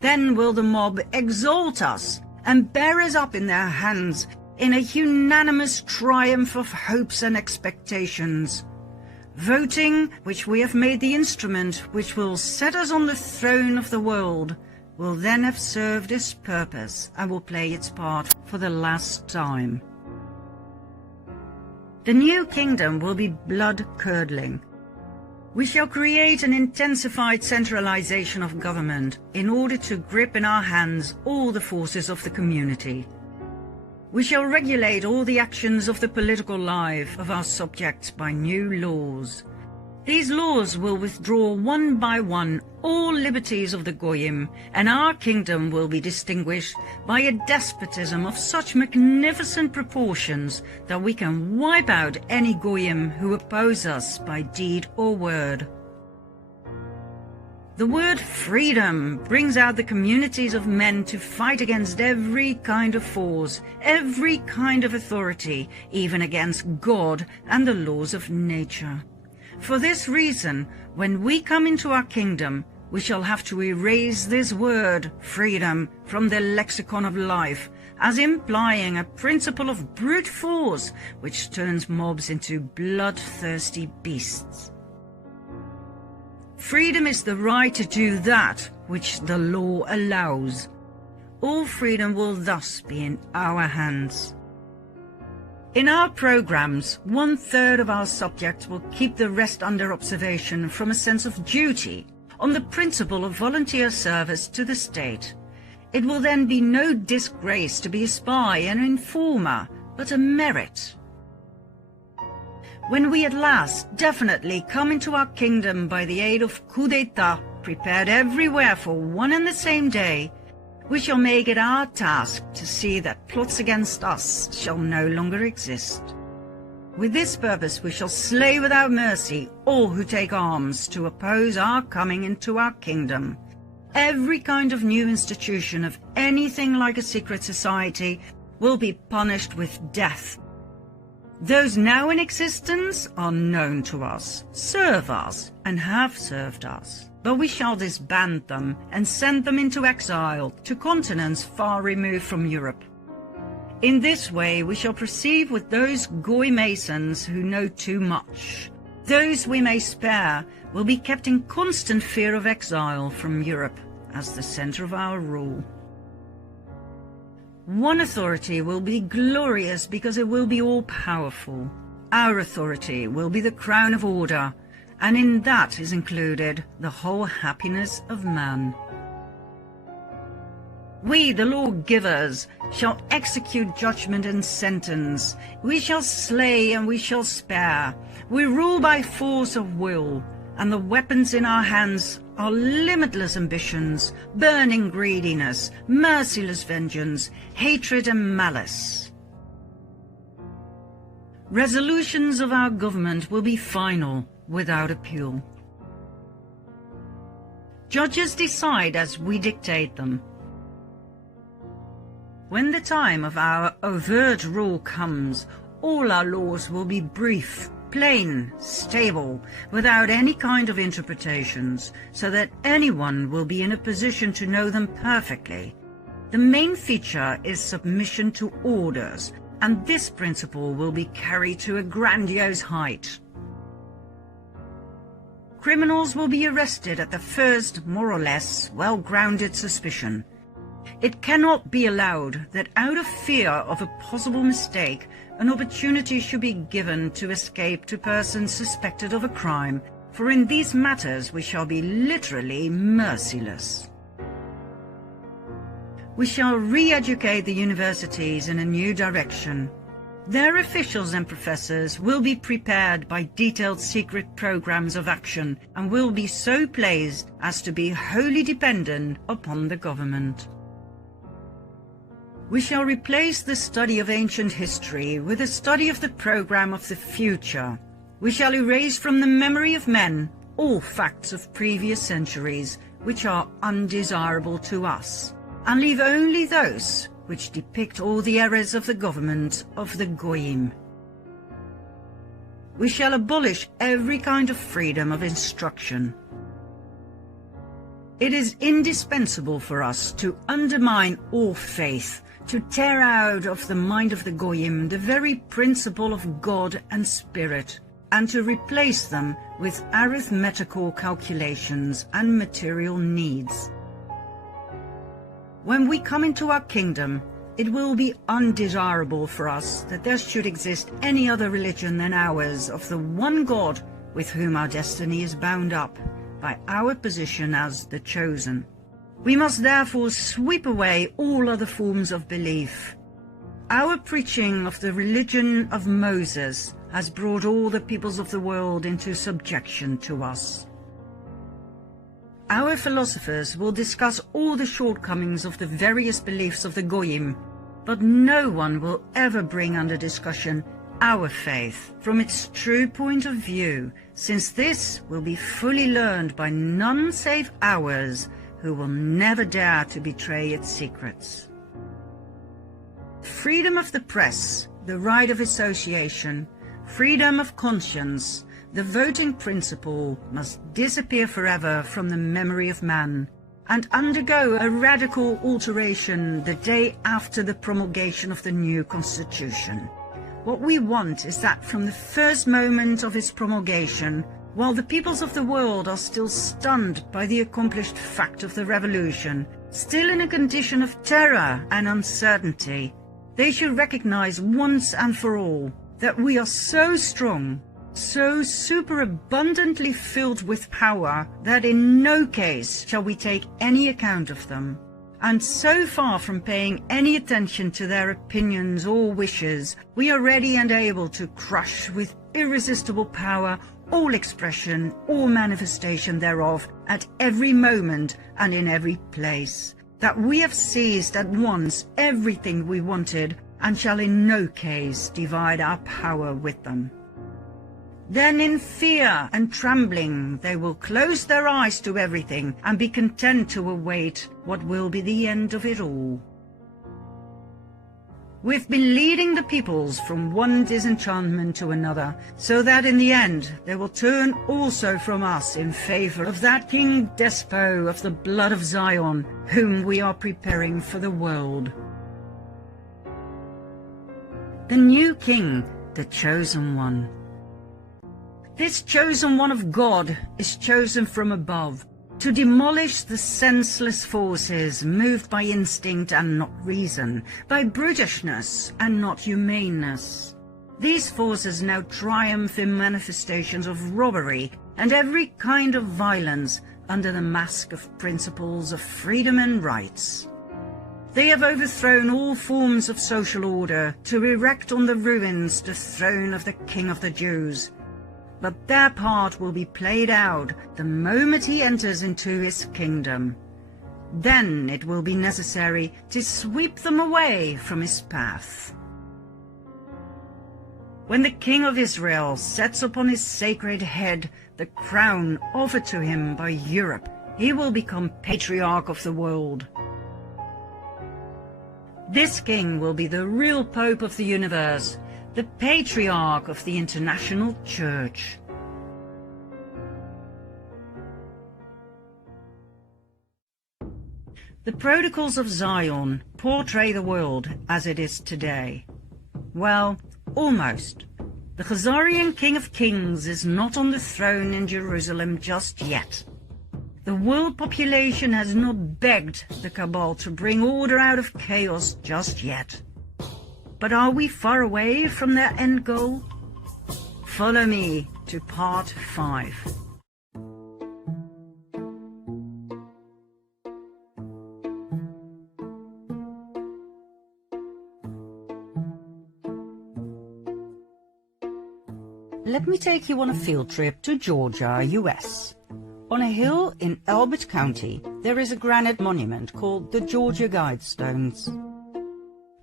Then will the mob exalt us and bear us up in their hands in a unanimous triumph of hopes and expectations. Voting, which we have made the instrument which will set us on the throne of the world, will then have served its purpose and will play its part for the last time. The new kingdom will be blood-curdling. We shall create an intensified centralization of government in order to grip in our hands all the forces of the community. We shall regulate all the actions of the political life of our subjects by new laws. These laws will withdraw one by one all liberties of the Goyim, and our kingdom will be distinguished by a despotism of such magnificent proportions that we can wipe out any Goyim who oppose us by deed or word. The word freedom brings out the communities of men to fight against every kind of force, every kind of authority, even against God and the laws of nature. For this reason, when we come into our kingdom, we shall have to erase this word, freedom, from the lexicon of life, as implying a principle of brute force which turns mobs into bloodthirsty beasts. Freedom is the right to do that which the law allows. All freedom will thus be in our hands. In our programs, 1/3 of our subjects will keep the rest under observation from a sense of duty, on the principle of volunteer service to the state. It will then be no disgrace to be a spy and an informer, but a merit. When we at last definitely come into our kingdom by the aid of coup d'etat, prepared everywhere for one and the same day, We shall make it our task to see that plots against us shall no longer exist. With this purpose we shall slay without mercy all who take arms to oppose our coming into our kingdom. Every kind of new institution of anything like a secret society will be punished with death. Those now in existence are known to us, serve us, and have served us. But we shall disband them and send them into exile to continents far removed from Europe. In this way we shall proceed with those goy masons who know too much. Those we may spare will be kept in constant fear of exile from Europe as the center of our rule. One authority will be glorious because it will be all-powerful. Our authority will be the crown of order, and in that is included the whole happiness of man. We, the lawgivers, shall execute judgment and sentence. We shall slay and we shall spare. We rule by force of will, and the weapons in our hands are limitless ambitions, burning greediness, merciless vengeance, hatred and malice. Resolutions of our government will be final, without appeal. Judges decide as we dictate them. When the time of our overt rule comes, all our laws will be brief, plain, stable, without any kind of interpretations, so that anyone will be in a position to know them perfectly. The main feature is submission to orders, and this principle will be carried to a grandiose height. Criminals will be arrested at the first, more or less, well-grounded suspicion. It cannot be allowed that out of fear of a possible mistake, an opportunity should be given to escape to persons suspected of a crime, for in these matters we shall be literally merciless. We shall re-educate the universities in a new direction. Their officials and professors will be prepared by detailed secret programs of action and will be so placed as to be wholly dependent upon the government. We shall replace the study of ancient history with a study of the program of the future. We shall erase from the memory of men all facts of previous centuries which are undesirable to us, and leave only those which depict all the errors of the government of the Goyim. We shall abolish every kind of freedom of instruction. It is indispensable for us to undermine all faith, to tear out of the mind of the Goyim the very principle of God and Spirit, and to replace them with arithmetical calculations and material needs. When we come into our kingdom, it will be undesirable for us that there should exist any other religion than ours of the one God with whom our destiny is bound up by our position as the chosen. We must therefore sweep away all other forms of belief. Our preaching of the religion of Moses has brought all the peoples of the world into subjection to us. Our philosophers will discuss all the shortcomings of the various beliefs of the Goyim, but no one will ever bring under discussion our faith from its true point of view, since this will be fully learned by none save ours, who will never dare to betray its secrets. Freedom of the press, the right of association, freedom of conscience, the voting principle must disappear forever from the memory of man, and undergo a radical alteration the day after the promulgation of the new constitution. What we want is that from the first moment of its promulgation, while the peoples of the world are still stunned by the accomplished fact of the revolution, still in a condition of terror and uncertainty, they should recognize once and for all that we are so strong, so superabundantly filled with power, that in no case shall we take any account of them, and so far from paying any attention to their opinions or wishes, we are ready and able to crush with irresistible power all expression, all manifestation thereof, at every moment and in every place. that we have seized at once everything we wanted, and shall in no case divide our power with them. Then in fear and trembling they will close their eyes to everything, and be content to await what will be the end of it all. We've been leading the peoples from one disenchantment to another, so that in the end they will turn also from us in favor of that King Despot of the blood of Zion, whom we are preparing for the world. The new king, the chosen one. This chosen one of God is chosen from above, to demolish the senseless forces moved by instinct and not reason, by brutishness and not humaneness. These forces now triumph in manifestations of robbery and every kind of violence under the mask of principles of freedom and rights. They have overthrown all forms of social order to erect on the ruins the throne of the King of the Jews. But their part will be played out the moment he enters into his kingdom. Then it will be necessary to sweep them away from his path. When the King of Israel sets upon his sacred head the crown offered to him by Europe, he will become patriarch of the world. This king will be the real Pope of the universe, the patriarch of the international church. The protocols of Zion portray the world as it is today. Well, almost. The Khazarian King of Kings is not on the throne in Jerusalem just yet. The world population has not begged the Cabal to bring order out of chaos just yet. But are we far away from their end goal? Follow me to part 5. Let me take you on a field trip to Georgia, US. On a hill in Elbert County, there is a granite monument called the Georgia Guidestones.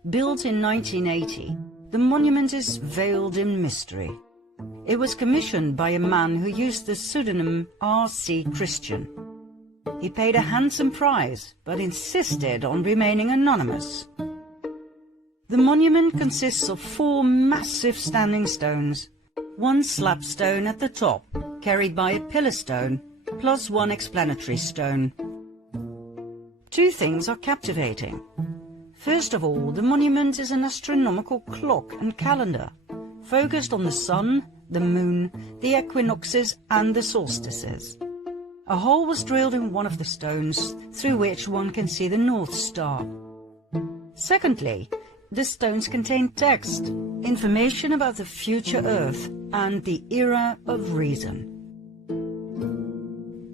Built in 1980, the monument is veiled in mystery. It was commissioned by a man who used the pseudonym R.C. Christian. He paid a handsome price, but insisted on remaining anonymous. The monument consists of 4 massive standing stones, 1 slab stone at the top, carried by a pillar stone, plus 1 explanatory stone. 2 things are captivating. First of all, the monument is an astronomical clock and calendar, focused on the sun, the moon, the equinoxes and the solstices. A hole was drilled in one of the stones, through which one can see the North Star. Secondly, the stones contain text, information about the future Earth and the era of reason.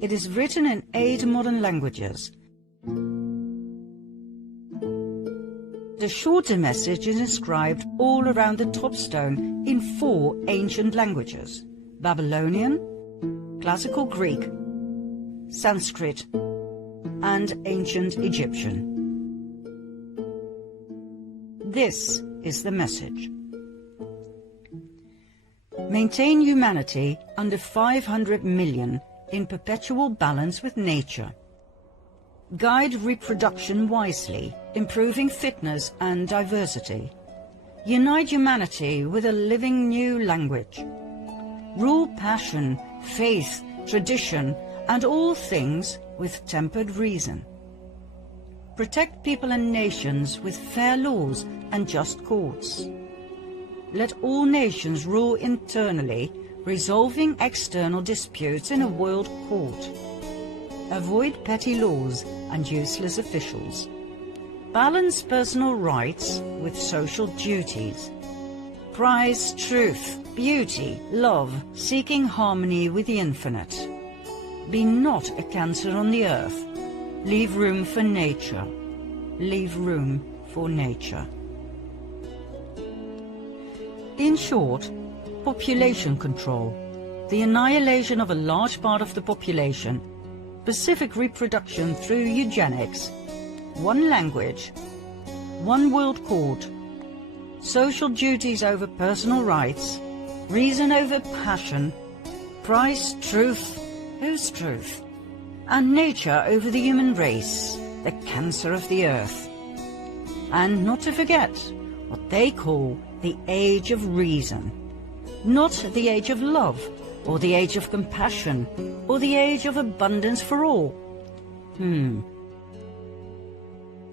It is written in 8 modern languages. The shorter message is inscribed all around the top stone in 4 ancient languages: Babylonian, Classical Greek, Sanskrit, and Ancient Egyptian. This is the message. Maintain humanity under 500 million in perpetual balance with nature. Guide reproduction wisely, improving fitness and diversity. Unite humanity with a living new language. Rule passion, faith, tradition, and all things with tempered reason. Protect people and nations with fair laws and just courts. Let all nations rule internally, resolving external disputes in a world court. Avoid petty laws and useless officials. Balance personal rights with social duties. Prize truth, beauty, love, seeking harmony with the infinite. Be not a cancer on the earth. Leave room for nature. Leave room for nature. In short, population control, the annihilation of a large part of the population, pacific reproduction through eugenics, one language, one world court, social duties over personal rights, reason over passion, price, truth, whose truth, and nature over the human race, the cancer of the earth. And not to forget what they call the age of reason, not the age of love, or the age of compassion, or the age of abundance for all.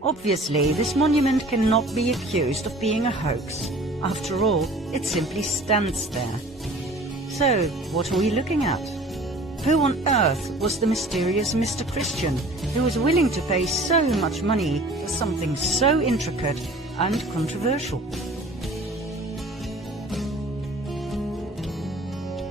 Obviously, this monument cannot be accused of being a hoax. After all, it simply stands there. So, what are we looking at? Who on earth was the mysterious Mr. Christian who was willing to pay so much money for something so intricate and controversial?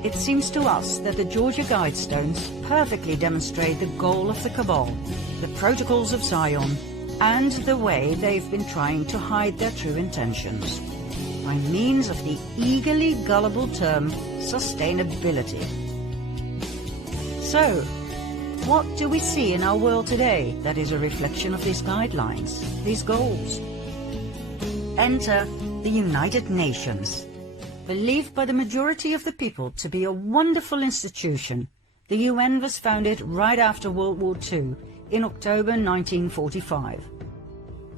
It seems to us that the Georgia Guidestones perfectly demonstrate the goal of the Cabal, the protocols of Zion, and the way they've been trying to hide their true intentions, by means of the eagerly gullible term sustainability. So, what do we see in our world today that is a reflection of these guidelines, these goals? Enter the United Nations. Believed by the majority of the people to be a wonderful institution, the UN was founded right after World War II in October 1945.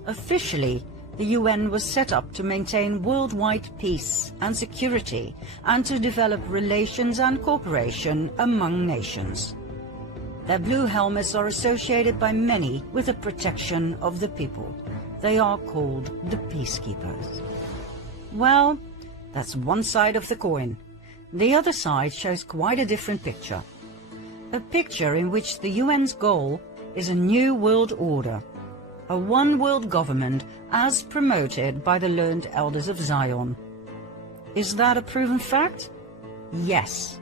Officially, the UN was set up to maintain worldwide peace and security and to develop relations and cooperation among nations. Their blue helmets are associated by many with the protection of the people. They are called the peacekeepers. Well, that's one side of the coin. The other side shows quite a different picture. A picture in which the UN's goal is a new world order, a one-world government as promoted by the learned elders of Zion. Is that a proven fact? Yes.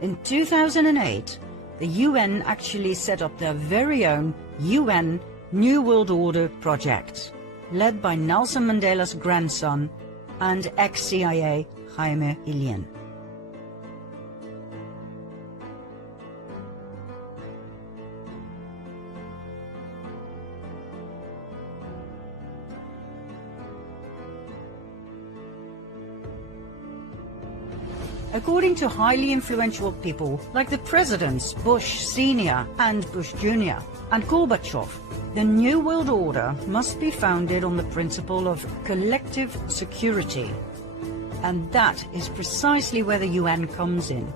In 2008, the UN actually set up their very own UN New World Order project, led by Nelson Mandela's grandson and ex-CIA Jaime Ilian. According to highly influential people like the presidents Bush Sr. and Bush Jr. and Gorbachev, the New World Order must be founded on the principle of collective security. And that is precisely where the UN comes in.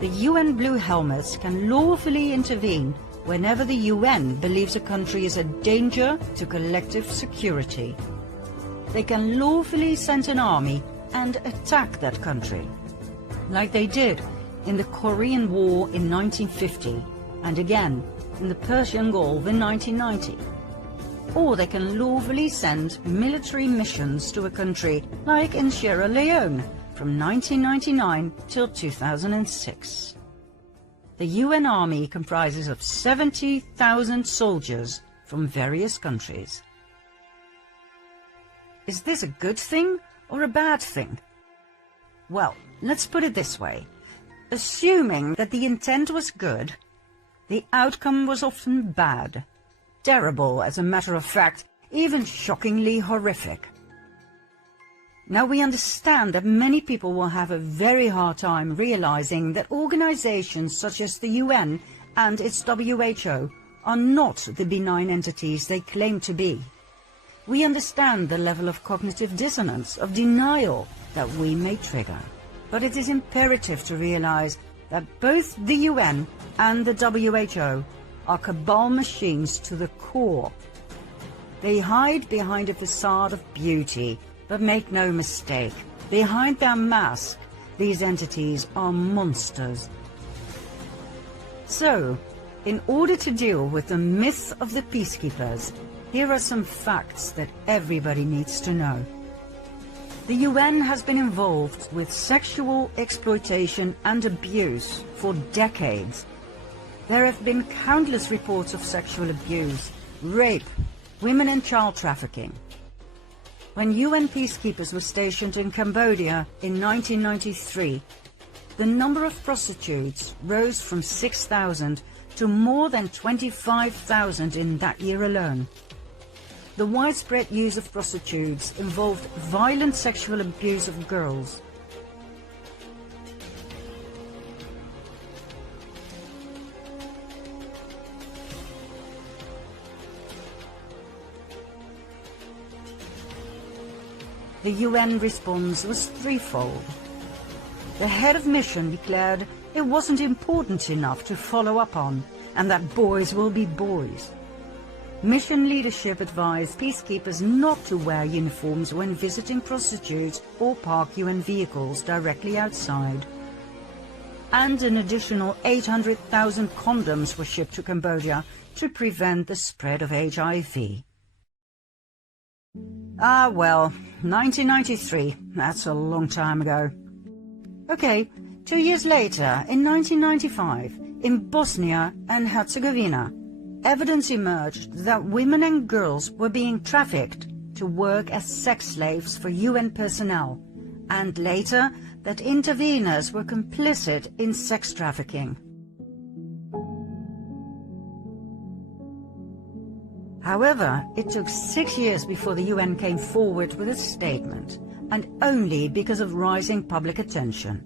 The UN Blue Helmets can lawfully intervene whenever the UN believes a country is a danger to collective security. They can lawfully send an army and attack that country, like they did in the Korean War in 1950 and again in the Persian Gulf in 1990. Or they can lawfully send military missions to a country like in Sierra Leone from 1999 till 2006. The UN Army comprises of 70,000 soldiers from various countries. Is this a good thing or a bad thing? Well, let's put it this way. Assuming that the intent was good, the outcome was often bad, terrible as a matter of fact, even shockingly horrific. Now we understand that many people will have a very hard time realizing that organizations such as the UN and its WHO are not the benign entities they claim to be. We understand the level of cognitive dissonance, of denial that we may trigger. But it is imperative to realize that both the UN and the WHO are cabal machines to the core. They hide behind a facade of beauty, but make no mistake, behind their mask, these entities are monsters. So, in order to deal with the myth of the peacekeepers, here are some facts that everybody needs to know. The UN has been involved with sexual exploitation and abuse for decades. There have been countless reports of sexual abuse, rape, women and child trafficking. When UN peacekeepers were stationed in Cambodia in 1993, the number of prostitutes rose from 6,000 to more than 25,000 in that year alone. the widespread use of prostitutes involved violent sexual abuse of girls. The UN response was threefold. The head of mission declared it wasn't important enough to follow up on, and that boys will be boys. Mission leadership advised peacekeepers not to wear uniforms when visiting prostitutes or park UN vehicles directly outside. And an additional 800,000 condoms were shipped to Cambodia to prevent the spread of HIV. Ah well, 1993, that's a long time ago. Okay, 2 years later, in 1995, in Bosnia and Herzegovina, evidence emerged that women and girls were being trafficked to work as sex slaves for UN personnel, and later that interveners were complicit in sex trafficking. However, it took 6 years before the UN came forward with a statement, and only because of rising public attention.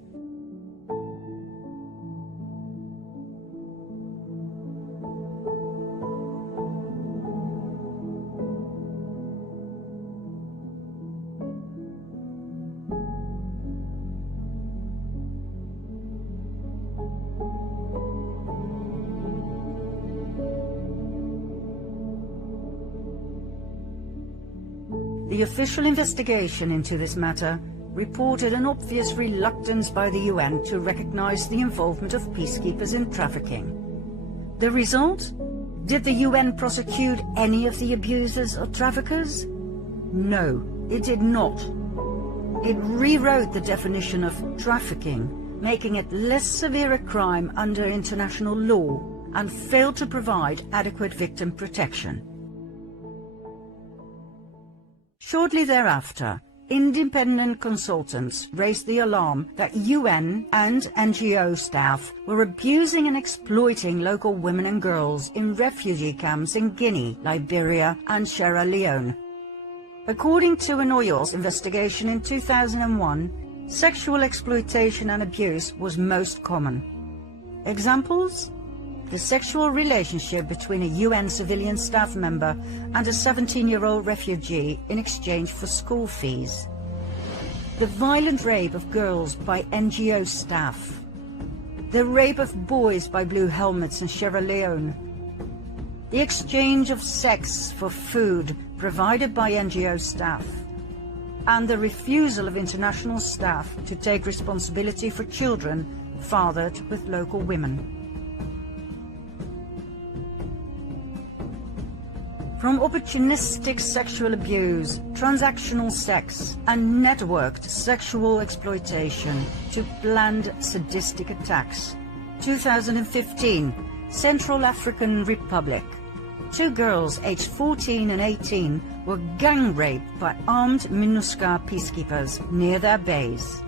The official investigation into this matter reported an obvious reluctance by the UN to recognize the involvement of peacekeepers in trafficking. The result? Did the UN prosecute any of the abusers or traffickers? No, it did not. It rewrote the definition of trafficking, making it less severe a crime under international law, and failed to provide adequate victim protection. Shortly thereafter, independent consultants raised the alarm that UN and NGO staff were abusing and exploiting local women and girls in refugee camps in Guinea, Liberia and Sierra Leone. According to an OIOS investigation in 2001, sexual exploitation and abuse was most common. Examples? The sexual relationship between a UN civilian staff member and a 17-year-old refugee in exchange for school fees. The violent rape of girls by NGO staff. The rape of boys by Blue Helmets in Sierra Leone. The exchange of sex for food provided by NGO staff. And the refusal of international staff to take responsibility for children fathered with local women. From opportunistic sexual abuse, transactional sex, and networked sexual exploitation to planned sadistic attacks. 2015, Central African Republic. 2 girls aged 14 and 18 were gang raped by armed MINUSCA peacekeepers near their base.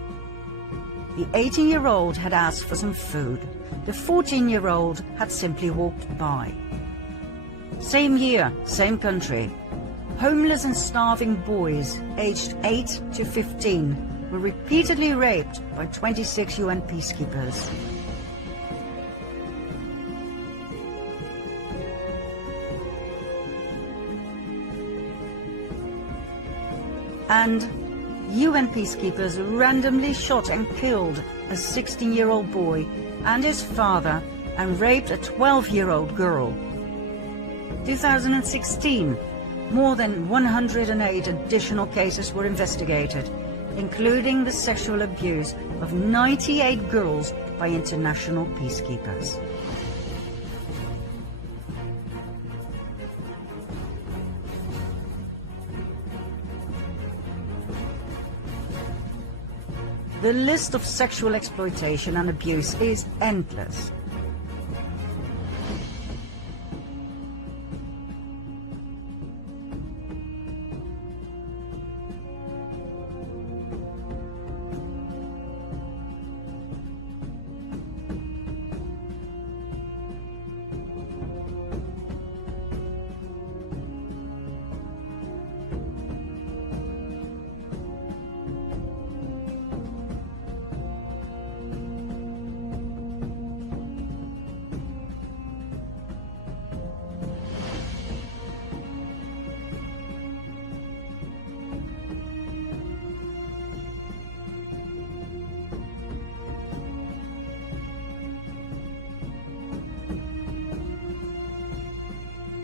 The 18-year-old had asked for some food. The 14-year-old had simply walked by. Same year, same country. Homeless and starving boys aged 8 to 15 were repeatedly raped by 26 UN peacekeepers. And UN peacekeepers randomly shot and killed a 16-year-old boy and his father and raped a 12-year-old girl. 2016, more than 108 additional cases were investigated, including the sexual abuse of 98 girls by international peacekeepers. The list of sexual exploitation and abuse is endless.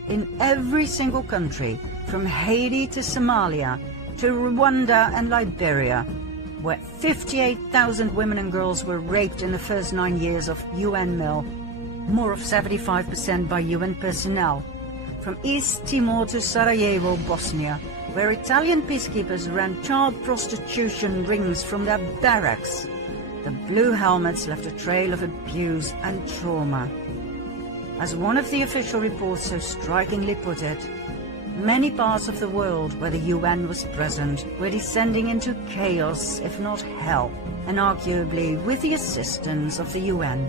in every single country, from Haiti to Somalia, to Rwanda and Liberia, where 58,000 women and girls were raped in the first 9 years of UN MIL, more of 75% by UN personnel. From East Timor to Sarajevo, Bosnia, where Italian peacekeepers ran child prostitution rings from their barracks, the blue helmets left a trail of abuse and trauma. As one of the official reports so strikingly put it, many parts of the world where the UN was present were descending into chaos, if not hell, and arguably with the assistance of the UN.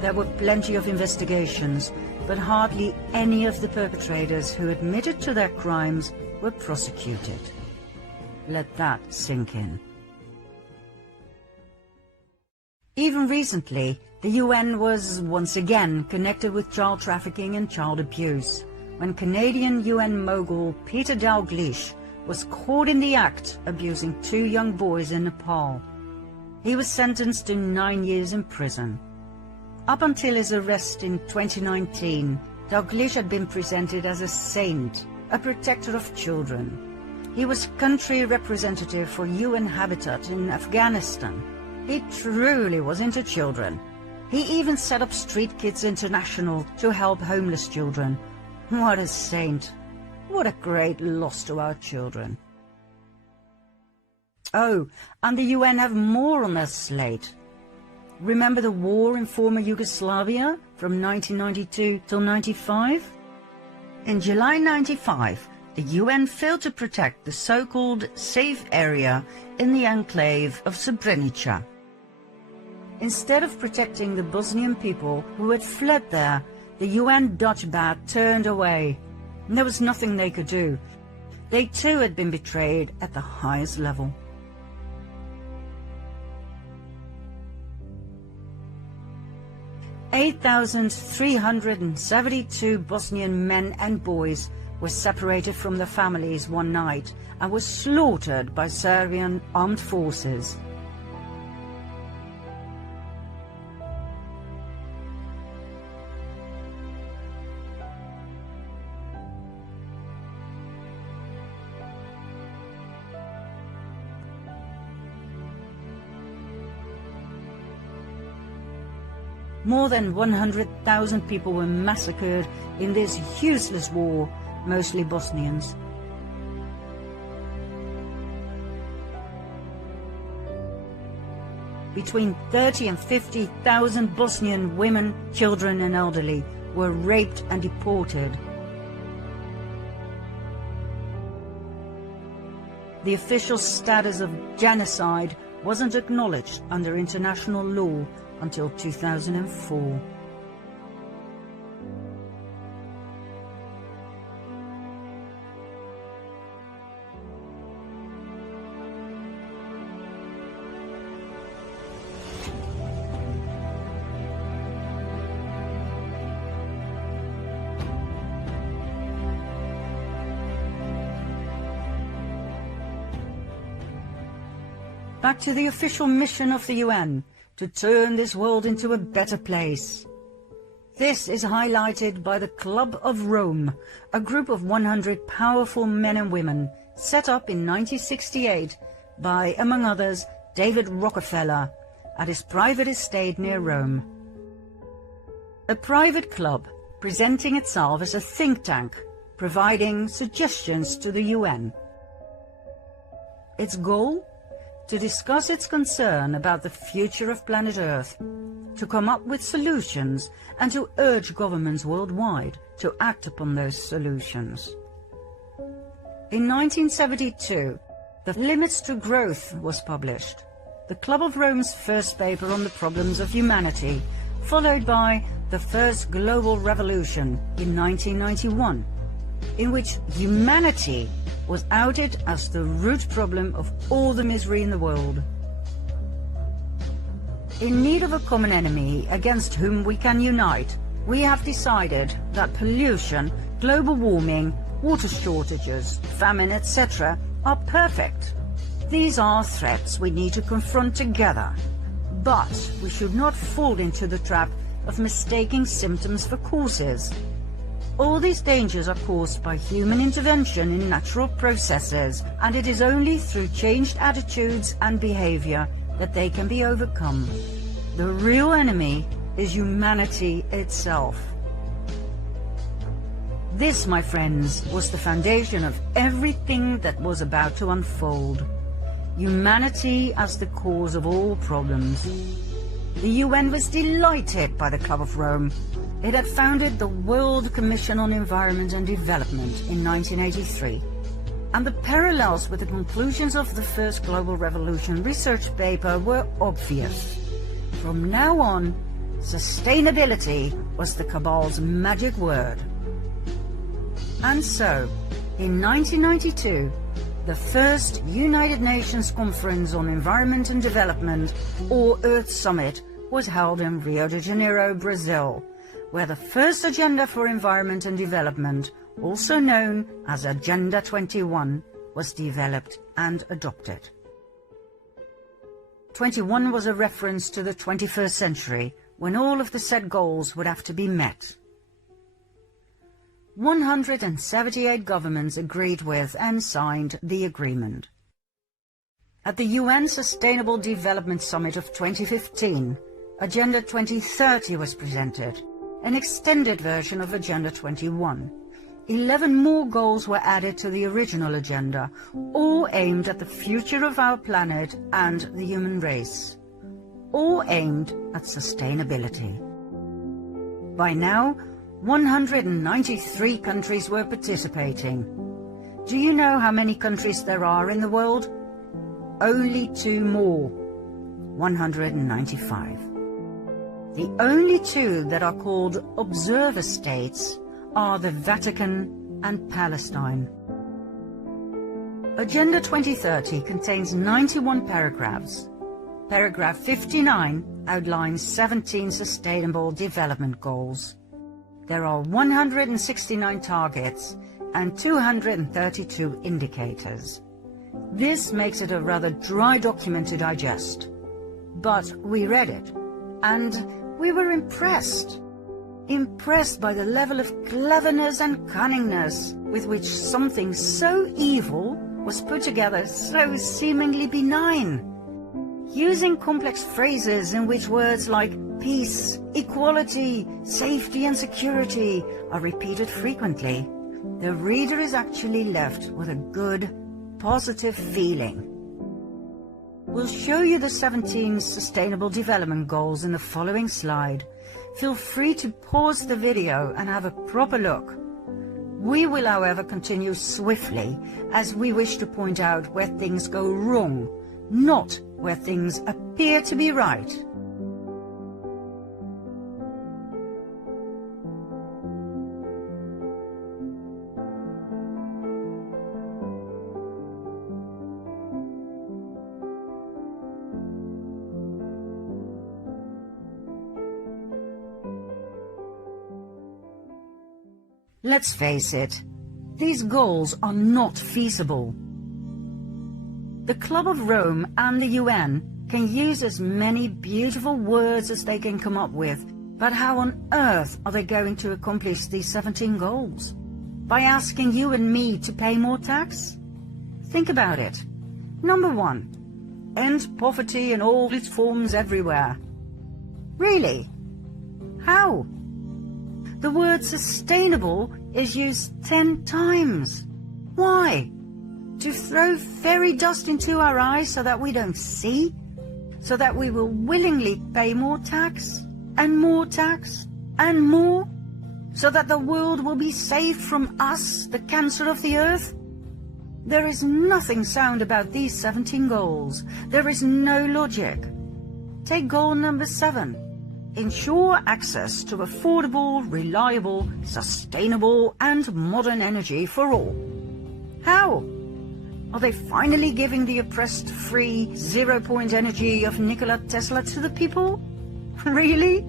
There were plenty of investigations, but hardly any of the perpetrators who admitted to their crimes were prosecuted. Let that sink in. Even recently, the UN was once again connected with child trafficking and child abuse, when Canadian UN mogul Peter Dalglish was caught in the act abusing 2 young boys in Nepal. He was sentenced to 9 years in prison. Up until his arrest in 2019, Dalglish had been presented as a saint, a protector of children. He was country representative for UN Habitat in Afghanistan. He truly was into children. He even set up Street Kids International to help homeless children. What a saint. What a great loss to our children. Oh, and the UN have more on their slate. Remember the war in former Yugoslavia from 1992 till 95? In July 95, the UN failed to protect the so-called safe area in the enclave of Srebrenica. Instead of protecting the Bosnian people who had fled there, the UN Dutch bat turned away. There was nothing they could do. They too had been betrayed at the highest level. "8,372 Bosnian men and boys were separated from their families one night and were slaughtered by Serbian armed forces. More than 100,000 people were massacred in this useless war, mostly Bosnians. Between 30 and 50,000 Bosnian women, children and elderly were raped and deported. The official status of genocide wasn't acknowledged under international law until 2004. Back to the official mission of the UN, to turn this world into a better place. This is highlighted by the Club of Rome, a group of 100 powerful men and women set up in 1968 by, among others, David Rockefeller at his private estate near Rome. A private club presenting itself as a think tank, providing suggestions to the UN. Its goal? To discuss its concern about the future of planet Earth, to come up with solutions, and to urge governments worldwide to act upon those solutions. In 1972, The Limits to Growth was published, the Club of Rome's first paper on the problems of humanity, followed by the First Global Revolution in 1991, in which humanity was outed as the root problem of all the misery in the world. In need of a common enemy against whom we can unite, we have decided that pollution, global warming, water shortages, famine, etc. are perfect. These are threats we need to confront together. But we should not fall into the trap of mistaking symptoms for causes. All these dangers are caused by human intervention in natural processes, and it is only through changed attitudes and behavior that they can be overcome. The real enemy is humanity itself. This, my friends, was the foundation of everything that was about to unfold. Humanity as the cause of all problems. The UN was delighted by the Club of Rome. It had founded the World Commission on Environment and Development in 1983. And the parallels with the conclusions of the first Global Revolution research paper were obvious. From now on, sustainability was the cabal's magic word. And so, in 1992, the first United Nations Conference on Environment and Development, or Earth Summit, was held in Rio de Janeiro, Brazil, where the first Agenda for Environment and Development, also known as Agenda 21, was developed and adopted. 21 was a reference to the 21st century, when all of the set goals would have to be met. 178 governments agreed with and signed the agreement. At the UN Sustainable Development Summit of 2015, Agenda 2030 was presented, an extended version of Agenda 21. 11 more goals were added to the original agenda, all aimed at the future of our planet and the human race. All aimed at sustainability. By now, 193 countries were participating. Do you know how many countries there are in the world? Only 2 more. 195. The only 2 that are called observer states are the Vatican and Palestine. Agenda 2030 contains 91 paragraphs. Paragraph 59 outlines 17 sustainable development goals. There are 169 targets and 232 indicators. This makes it a rather dry document to digest. But we read it, and we were impressed. Impressed by the level of cleverness and cunningness with which something so evil was put together so seemingly benign. Using complex phrases in which words like peace, equality, safety and security are repeated frequently, the reader is actually left with a good, positive feeling. We'll show you the 17 Sustainable Development Goals in the following slide. Feel free to pause the video and have a proper look. We will, however, continue swiftly, as we wish to point out where things go wrong, not where things appear to be right. Let's face it, these goals are not feasible. The Club of Rome and the UN can use as many beautiful words as they can come up with, but how on earth are they going to accomplish these 17 goals? By asking you and me to pay more tax? Think about it. Number 1, end poverty in all its forms everywhere. Really? How? The word sustainable is used 10 times. Why? To throw fairy dust into our eyes so that we don't see? So that we will willingly pay more tax? And more tax? And more? So that the world will be saved from us, the cancer of the earth? There is nothing sound about these 17 goals. There is no logic. Take goal number 7. Ensure access to affordable, reliable, sustainable and modern energy for all. How? Are they finally giving the oppressed free 0-point energy of Nikola Tesla to the people? Really?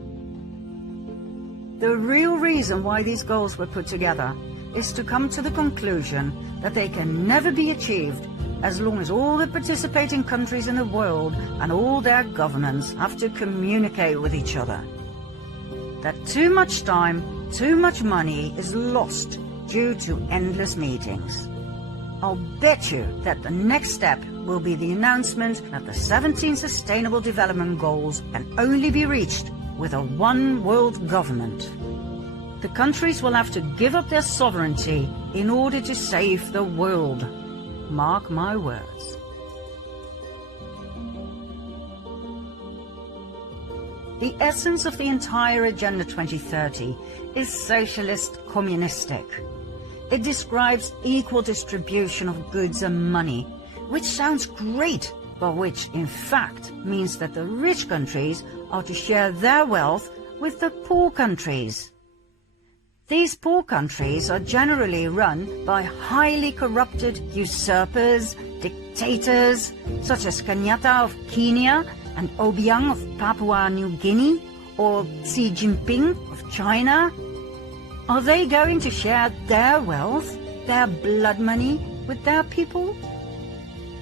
The real reason why these goals were put together is to come to the conclusion that they can never be achieved as long as all the participating countries in the world and all their governments have to communicate with each other. that too much time, too much money is lost due to endless meetings. I'll bet you that the next step will be the announcement that the 17 Sustainable Development Goals can only be reached with a one world government. The countries will have to give up their sovereignty in order to save the world. Mark my words. The essence of the entire Agenda 2030 is socialist communistic. It describes equal distribution of goods and money, which sounds great, but which in fact means that the rich countries are to share their wealth with the poor countries. These poor countries are generally run by highly corrupted usurpers, dictators, such as Kenyatta of Kenya and Obiang of Papua New Guinea, or Xi Jinping of China. Are they going to share their wealth, their blood money, with their people?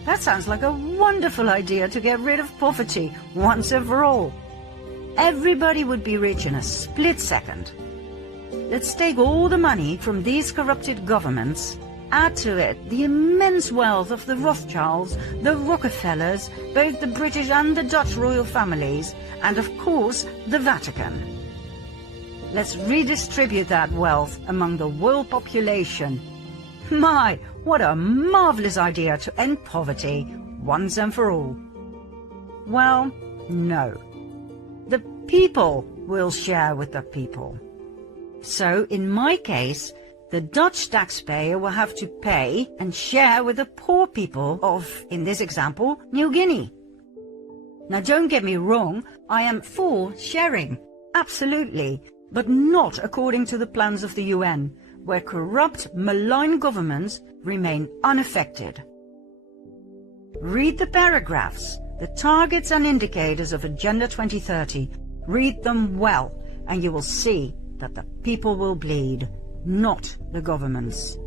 That sounds like a wonderful idea to get rid of poverty once and for all. Everybody would be rich in a split second. Let's take all the money from these corrupted governments, add to it the immense wealth of the Rothschilds, the Rockefellers, both the British and the Dutch royal families, and of course the Vatican. Let's redistribute that wealth among the world population. My, what a marvelous idea to end poverty once and for all. Well, no. The people will share with the people. So, in my case, the Dutch taxpayer will have to pay and share with the poor people of, in this example, New Guinea. Now, don't get me wrong, I am for sharing, absolutely, but not according to the plans of the UN, where corrupt, malign governments remain unaffected. Read the paragraphs, the targets and indicators of Agenda 2030. Read them well, and you will see that the people will bleed, not the governments.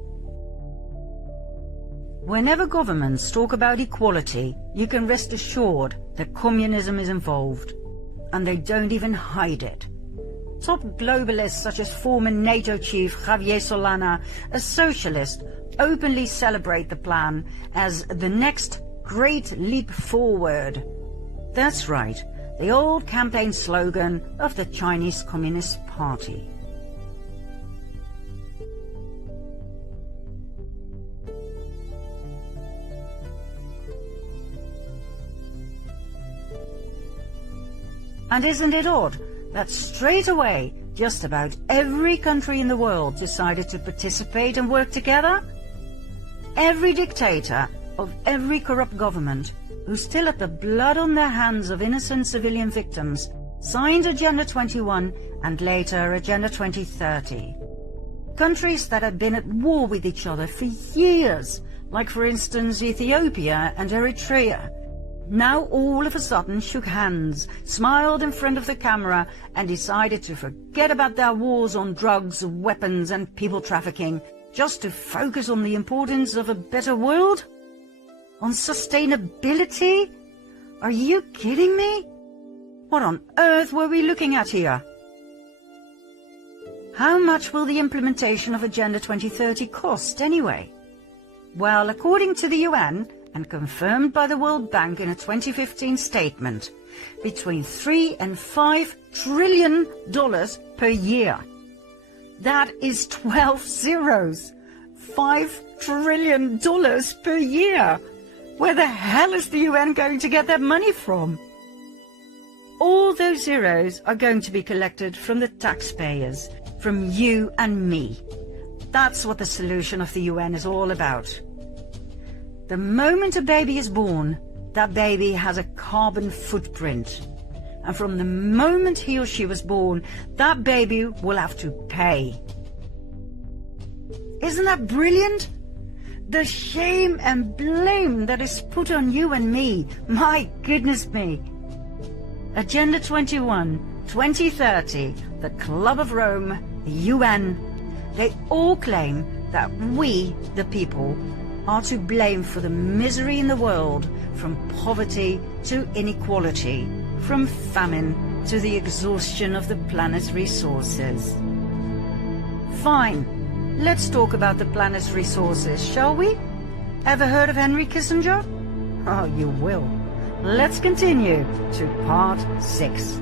Whenever governments talk about equality, you can rest assured that communism is involved, and they don't even hide it. Top globalists such as former NATO chief Javier Solana, a socialist, openly celebrate the plan as the next great leap forward. That's right, the old campaign slogan of the Chinese Communist Party. And isn't it odd that straight away just about every country in the world decided to participate and work together? Every dictator of every corrupt government who still had the blood on their hands of innocent civilian victims signed Agenda 21 and later Agenda 2030. Countries that had been at war with each other for years, like for instance Ethiopia and Eritrea, now all of a sudden shook hands, smiled in front of the camera, and decided to forget about their wars on drugs, weapons and people trafficking, just to focus on the importance of a better world? On sustainability? Are you kidding me? What on earth were we looking at here? How much will the implementation of Agenda 2030 cost anyway? Well, according to the UN, and confirmed by the World Bank in a 2015 statement, between $3 and $5 trillion per year. That is 12 zeros. $5 trillion per year. Where the hell is the UN going to get that money from? All those zeros are going to be collected from the taxpayers, from you and me. That's what the solution of the UN is all about. The moment a baby is born, that baby has a carbon footprint. And from the moment he or she was born, that baby will have to pay. Isn't that brilliant? The shame and blame that is put on you and me, my goodness me. Agenda 21, 2030, the Club of Rome, the UN, they all claim that we, the people, are to blame for the misery in the world, from poverty to inequality, from famine to the exhaustion of the planet's resources. Fine, let's talk about the planet's resources, shall we? Ever heard of Henry Kissinger? Oh, you will. Let's continue to part 6.